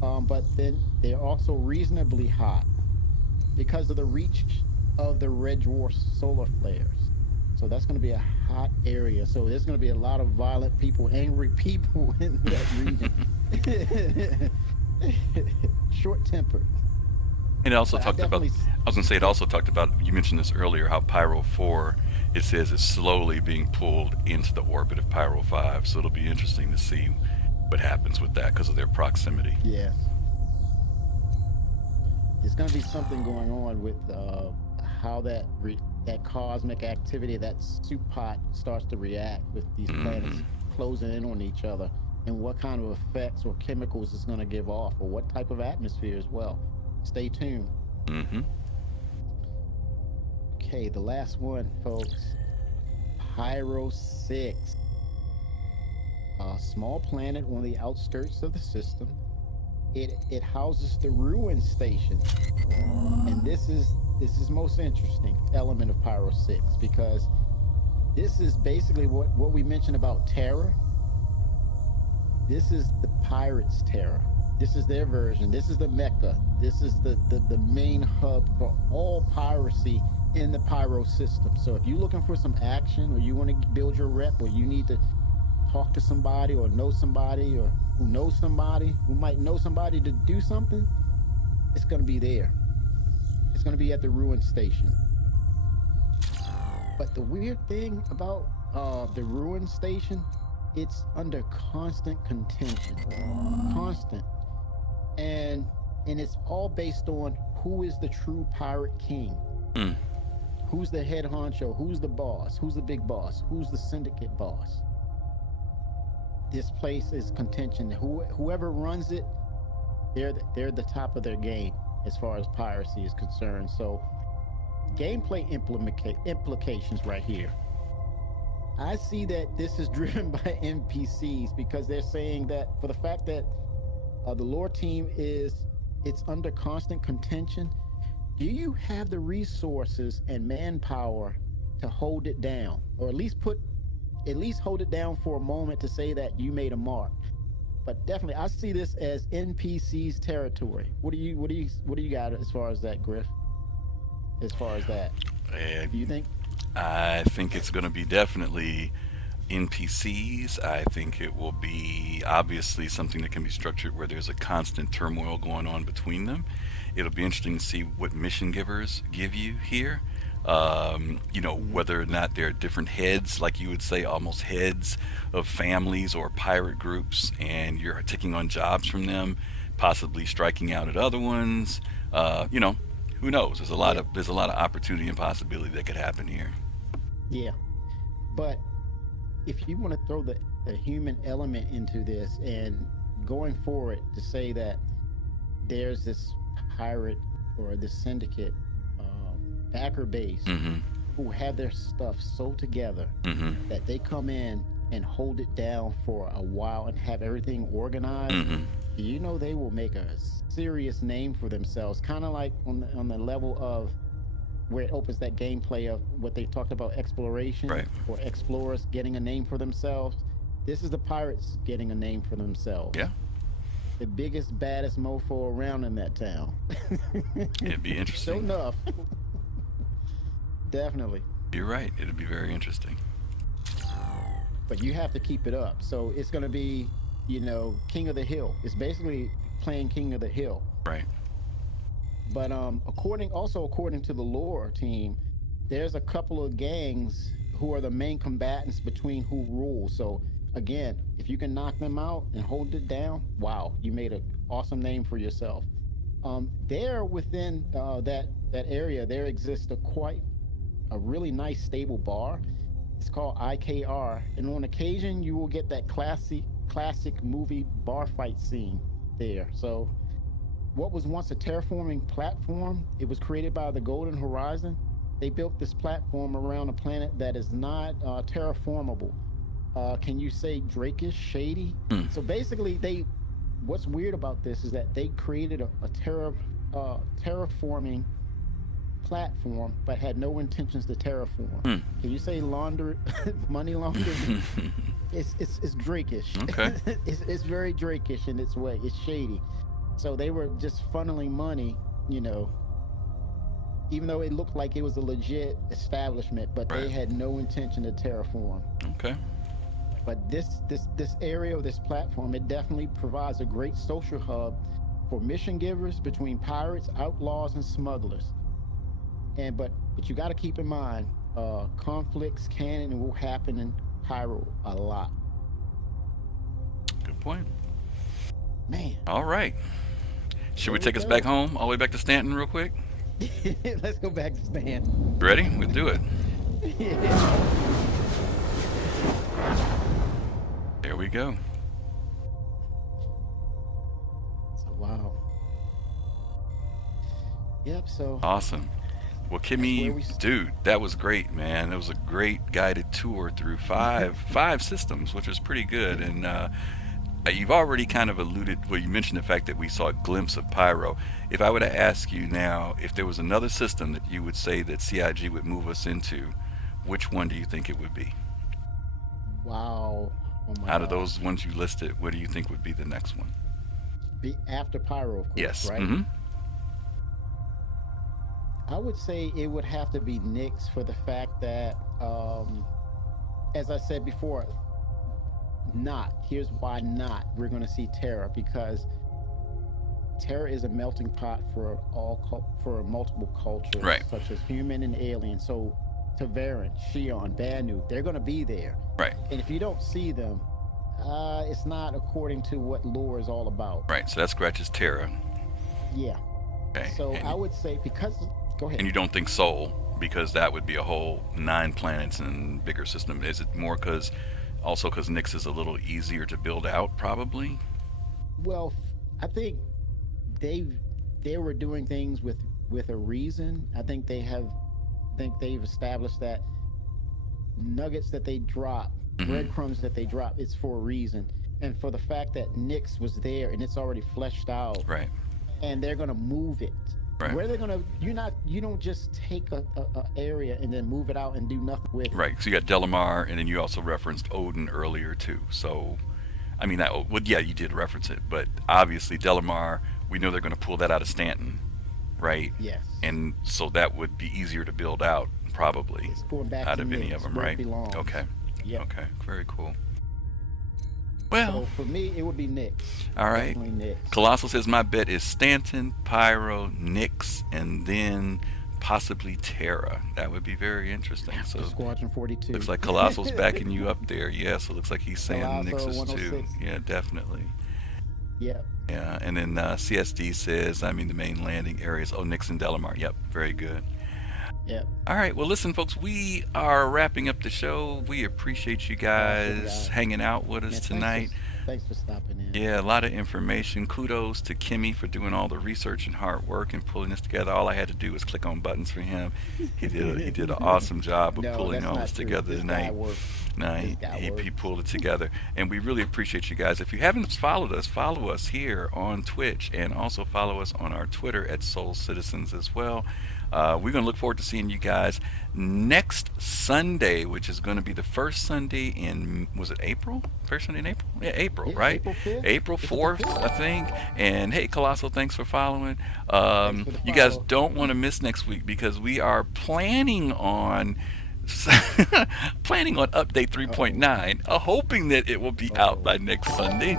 But then they're also reasonably hot because of the reach of the red dwarf solar flares. So that's going to be a hot area. So there's going to be a lot of violent people, angry people in that region. Short-tempered. It also But I talked about, definitely, I was going to say, it also talked about, you mentioned this earlier, how Pyro 4, it says, is slowly being pulled into the orbit of Pyro 5. So it'll be interesting to see what happens with that because of their proximity. yeah, there's going to be something going on with how that cosmic activity, that soup pot starts to react with these planets closing in on each other, and what kind of effects or chemicals it's going to give off, or what type of atmosphere as well. Stay tuned. Mm-hmm. Okay, the last one, folks. Pyro 6. A small planet on the outskirts of the system. It houses the ruin station. And this is most interesting element of Pyro 6, because this is basically what we mentioned about Terra. This is the pirates' Terra. This is their version. This is the Mecca. This is the main hub for all piracy in the Pyro system. So if you're looking for some action, or you want to build your rep, or you need to talk to somebody, or know somebody, or who knows somebody who might know somebody to do something, it's going to be there. It's going to be at the ruin station. But the weird thing about the ruin station, it's under constant contention. Constant. And it's all based on who is the true pirate king. Mm. Who's the head honcho? Who's the boss? Who's the big boss? Who's the syndicate boss? This place is contention. Whoever runs it, they're the top of their game as far as piracy is concerned. So gameplay implications right here. I see that this is driven by NPCs, because they're saying that for the fact that the lore team it's under constant contention. Do you have the resources and manpower to hold it down, or at least hold it down for a moment to say that you made a mark? But definitely, I see this as NPC's territory. What do you got as far as that, Griff? As far as that, do you think? I think it's going to be definitely NPCs. I think it will be obviously something that can be structured where there's a constant turmoil going on between them. It'll be interesting to see what mission givers give you here. Whether or not they're different heads, like you would say, almost heads of families or pirate groups, and you're taking on jobs from them, possibly striking out at other ones. Who knows? There's a lot of opportunity and possibility that could happen here. Yeah, but if you want to throw the human element into this, and going forward to say that there's this pirate or this syndicate backer base who have their stuff so together that they come in and hold it down for a while and have everything organized, they will make a serious name for themselves, kind of like on the level of where it opens that gameplay of what they talked about, exploration, right, or explorers getting a name for themselves. This is the pirates getting a name for themselves. Yeah. The biggest, baddest mofo around in that town. It'd be interesting. Sure enough. Definitely. You're right. It'll be very interesting. But you have to keep it up. So it's going to be, King of the Hill. It's basically playing King of the Hill. Right. But according to the lore team, there's a couple of gangs who are the main combatants between who rules. So again, if you can knock them out and hold it down, wow, you made an awesome name for yourself. There within that area, there exists a really nice stable bar. It's called IKR, and on occasion you will get that classic movie bar fight scene there. So what was once a terraforming platform, it was created by the Golden Horizon. They built this platform around a planet that is not terraformable. Can you say drakish, shady? Hmm. So basically, what's weird about this is that they created a terraforming platform, but had no intentions to terraform. Hmm. Can you say money laundering? It's drakish. Okay. It's very drakish in its way. It's shady. So they were just funneling money, you know, even though it looked like it was a legit establishment, but they Right. had no intention to terraform. Okay. But this area of this platform, it definitely provides a great social hub for mission givers between pirates, outlaws, and smugglers. But you got to keep in mind, conflicts can and will happen in Pyro a lot. Good point. Man, All right. Should there we we take us back go. home, all the way back to Stanton, real quick? Let's go back to Stan. Ready? We'll do it. Yeah. There we go. So wow. Yep. So Awesome. Well, that's where we. Kimmy, dude, that was great, man. That was a great guided tour through five systems, which was pretty good. And you've already kind of alluded. Well, you mentioned the fact that we saw a glimpse of Pyro. If I were to ask you now, if there was another system that you would say that CIG would move us into, which one do you think it would be? Wow. Oh my Out of gosh. those ones you listed, what do you think would be the next one? Be after Pyro, of course, Yes. right? Mm-hmm. I would say it would have to be Nyx for the fact that, as I said before, not. Here's why not. We're going to see Terra because Terra is a melting pot for for multiple cultures, Right. such as human and alien. So Tavarin, Shion, Banu, they're going to be there. Right. And if you don't see them, it's not according to what lore is all about. Right. So that scratches Terra. Yeah. Okay. So I would say because go ahead. And you don't think Sol, because that would be a whole 9 planets and bigger system. Is it more because also because Nyx is a little easier to build out, probably? Well, I think they they were doing things with a reason. I think they've established that nuggets that they drop, Hmm. breadcrumbs that they drop, it's for a reason. And for the fact that Nyx was there and it's already fleshed out, Right. and they're gonna move it. Right. Where they're gonna, you don't just take a area and then move it out and do nothing with it. Right. So you got Delamar, and then you also referenced Odin earlier too. So, I mean, that well, yeah, you did reference it, but obviously Delamar, we know they're going to pull that out of Stanton, right? Yes. And so that would be easier to build out, probably, It's going back out to of any of Nyx, them, where it right? belongs. Okay. Yep. Okay. Very cool. So Well, for me, it would be Nyx. all right. Definitely Nyx. Colossal says my bet is Stanton, Pyro, Nyx, and then possibly Terra. That would be very interesting. After So Squadron 42. looks like Colossal's backing you up there. Yeah, so it looks like he's saying Colossal Nyx is too. 106. Yeah, definitely. Yep. Yeah, and then CSD says, I mean, the main landing areas. Oh, Nyx and Delamar. Yep, very good. Yep. All right, well, listen, folks, we are wrapping up the show. We appreciate you Awesome, guys guys. hanging out with us Man, tonight. thanks for stopping in. Yeah, a lot of information. Kudos to Kimmy for doing all the research and hard work and pulling this together. All I had to do was click on buttons for him. He did an awesome job of No, pulling that's all not this true. together This guy tonight. worked. No, This guy he worked. pulled it together, and we really appreciate you guys. If you haven't followed us, follow us here on Twitch, and also follow us on our Twitter at SOL Citizens as well. We're going to look forward to seeing you guys next Sunday, which is going to be the first Sunday in, was it April? First Sunday in April? Yeah, April, Yeah, right? April 5th. April Is it the 4th, 5th? I think. And hey, Colossal, thanks for following. Thanks for the You guys follow. don't want to miss next week because we are planning on planning on update Uh-oh. 3.9, hoping that it will be out by next Sunday.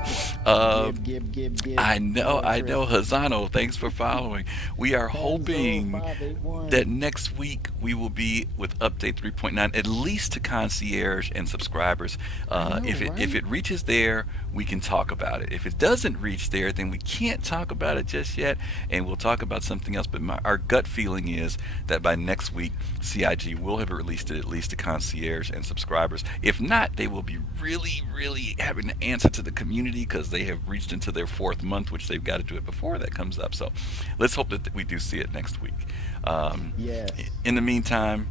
Gib. I know, More trick. Hazano, thanks for following. We are hoping 581. that next week we will be with update 3.9, at least to concierge and subscribers. I know, If right? it reaches there, we can talk about it. If it doesn't reach there, then we can't talk about it just yet, and we'll talk about something else. But our gut feeling is that by next week, CIG will have released it at least to concierge and subscribers. If not, they will be really having to answer to the community because they have reached into their 4th month, which they've got to do it before that comes up. So let's hope that we do see it next week. Yes. In the meantime,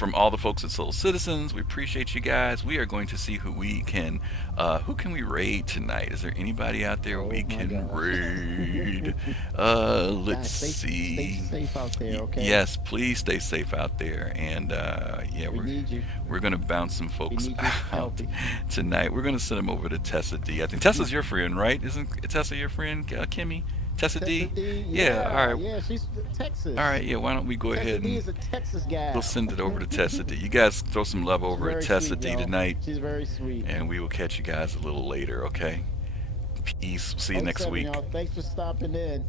from all the folks at SOL Citizens, we appreciate you guys. We are going to see who can we raid tonight? Is there anybody out there we Oh my can gosh. raid? Let's Guys, stay see. safe out there, okay? Yes, please stay safe out there. And yeah, We need you. we're gonna bounce some We folks need you out healthy. tonight. We're gonna send them over to Tessa D. I think Tessa's your friend, right? Isn't Tessa your friend, Kimmy? Tessa Tessa D. D, Yeah. All right. yeah, she's All Texas. right. Yeah. Why don't we go Tessa ahead D and is a Texas we'll gal. send it over to Tessa D. You guys throw some love She's over at very Tessa sweet, D y'all. tonight, She's very sweet. and we will catch you guys a little later. Okay. Peace. See you Oh next seven, week. y'all. Thanks for stopping in.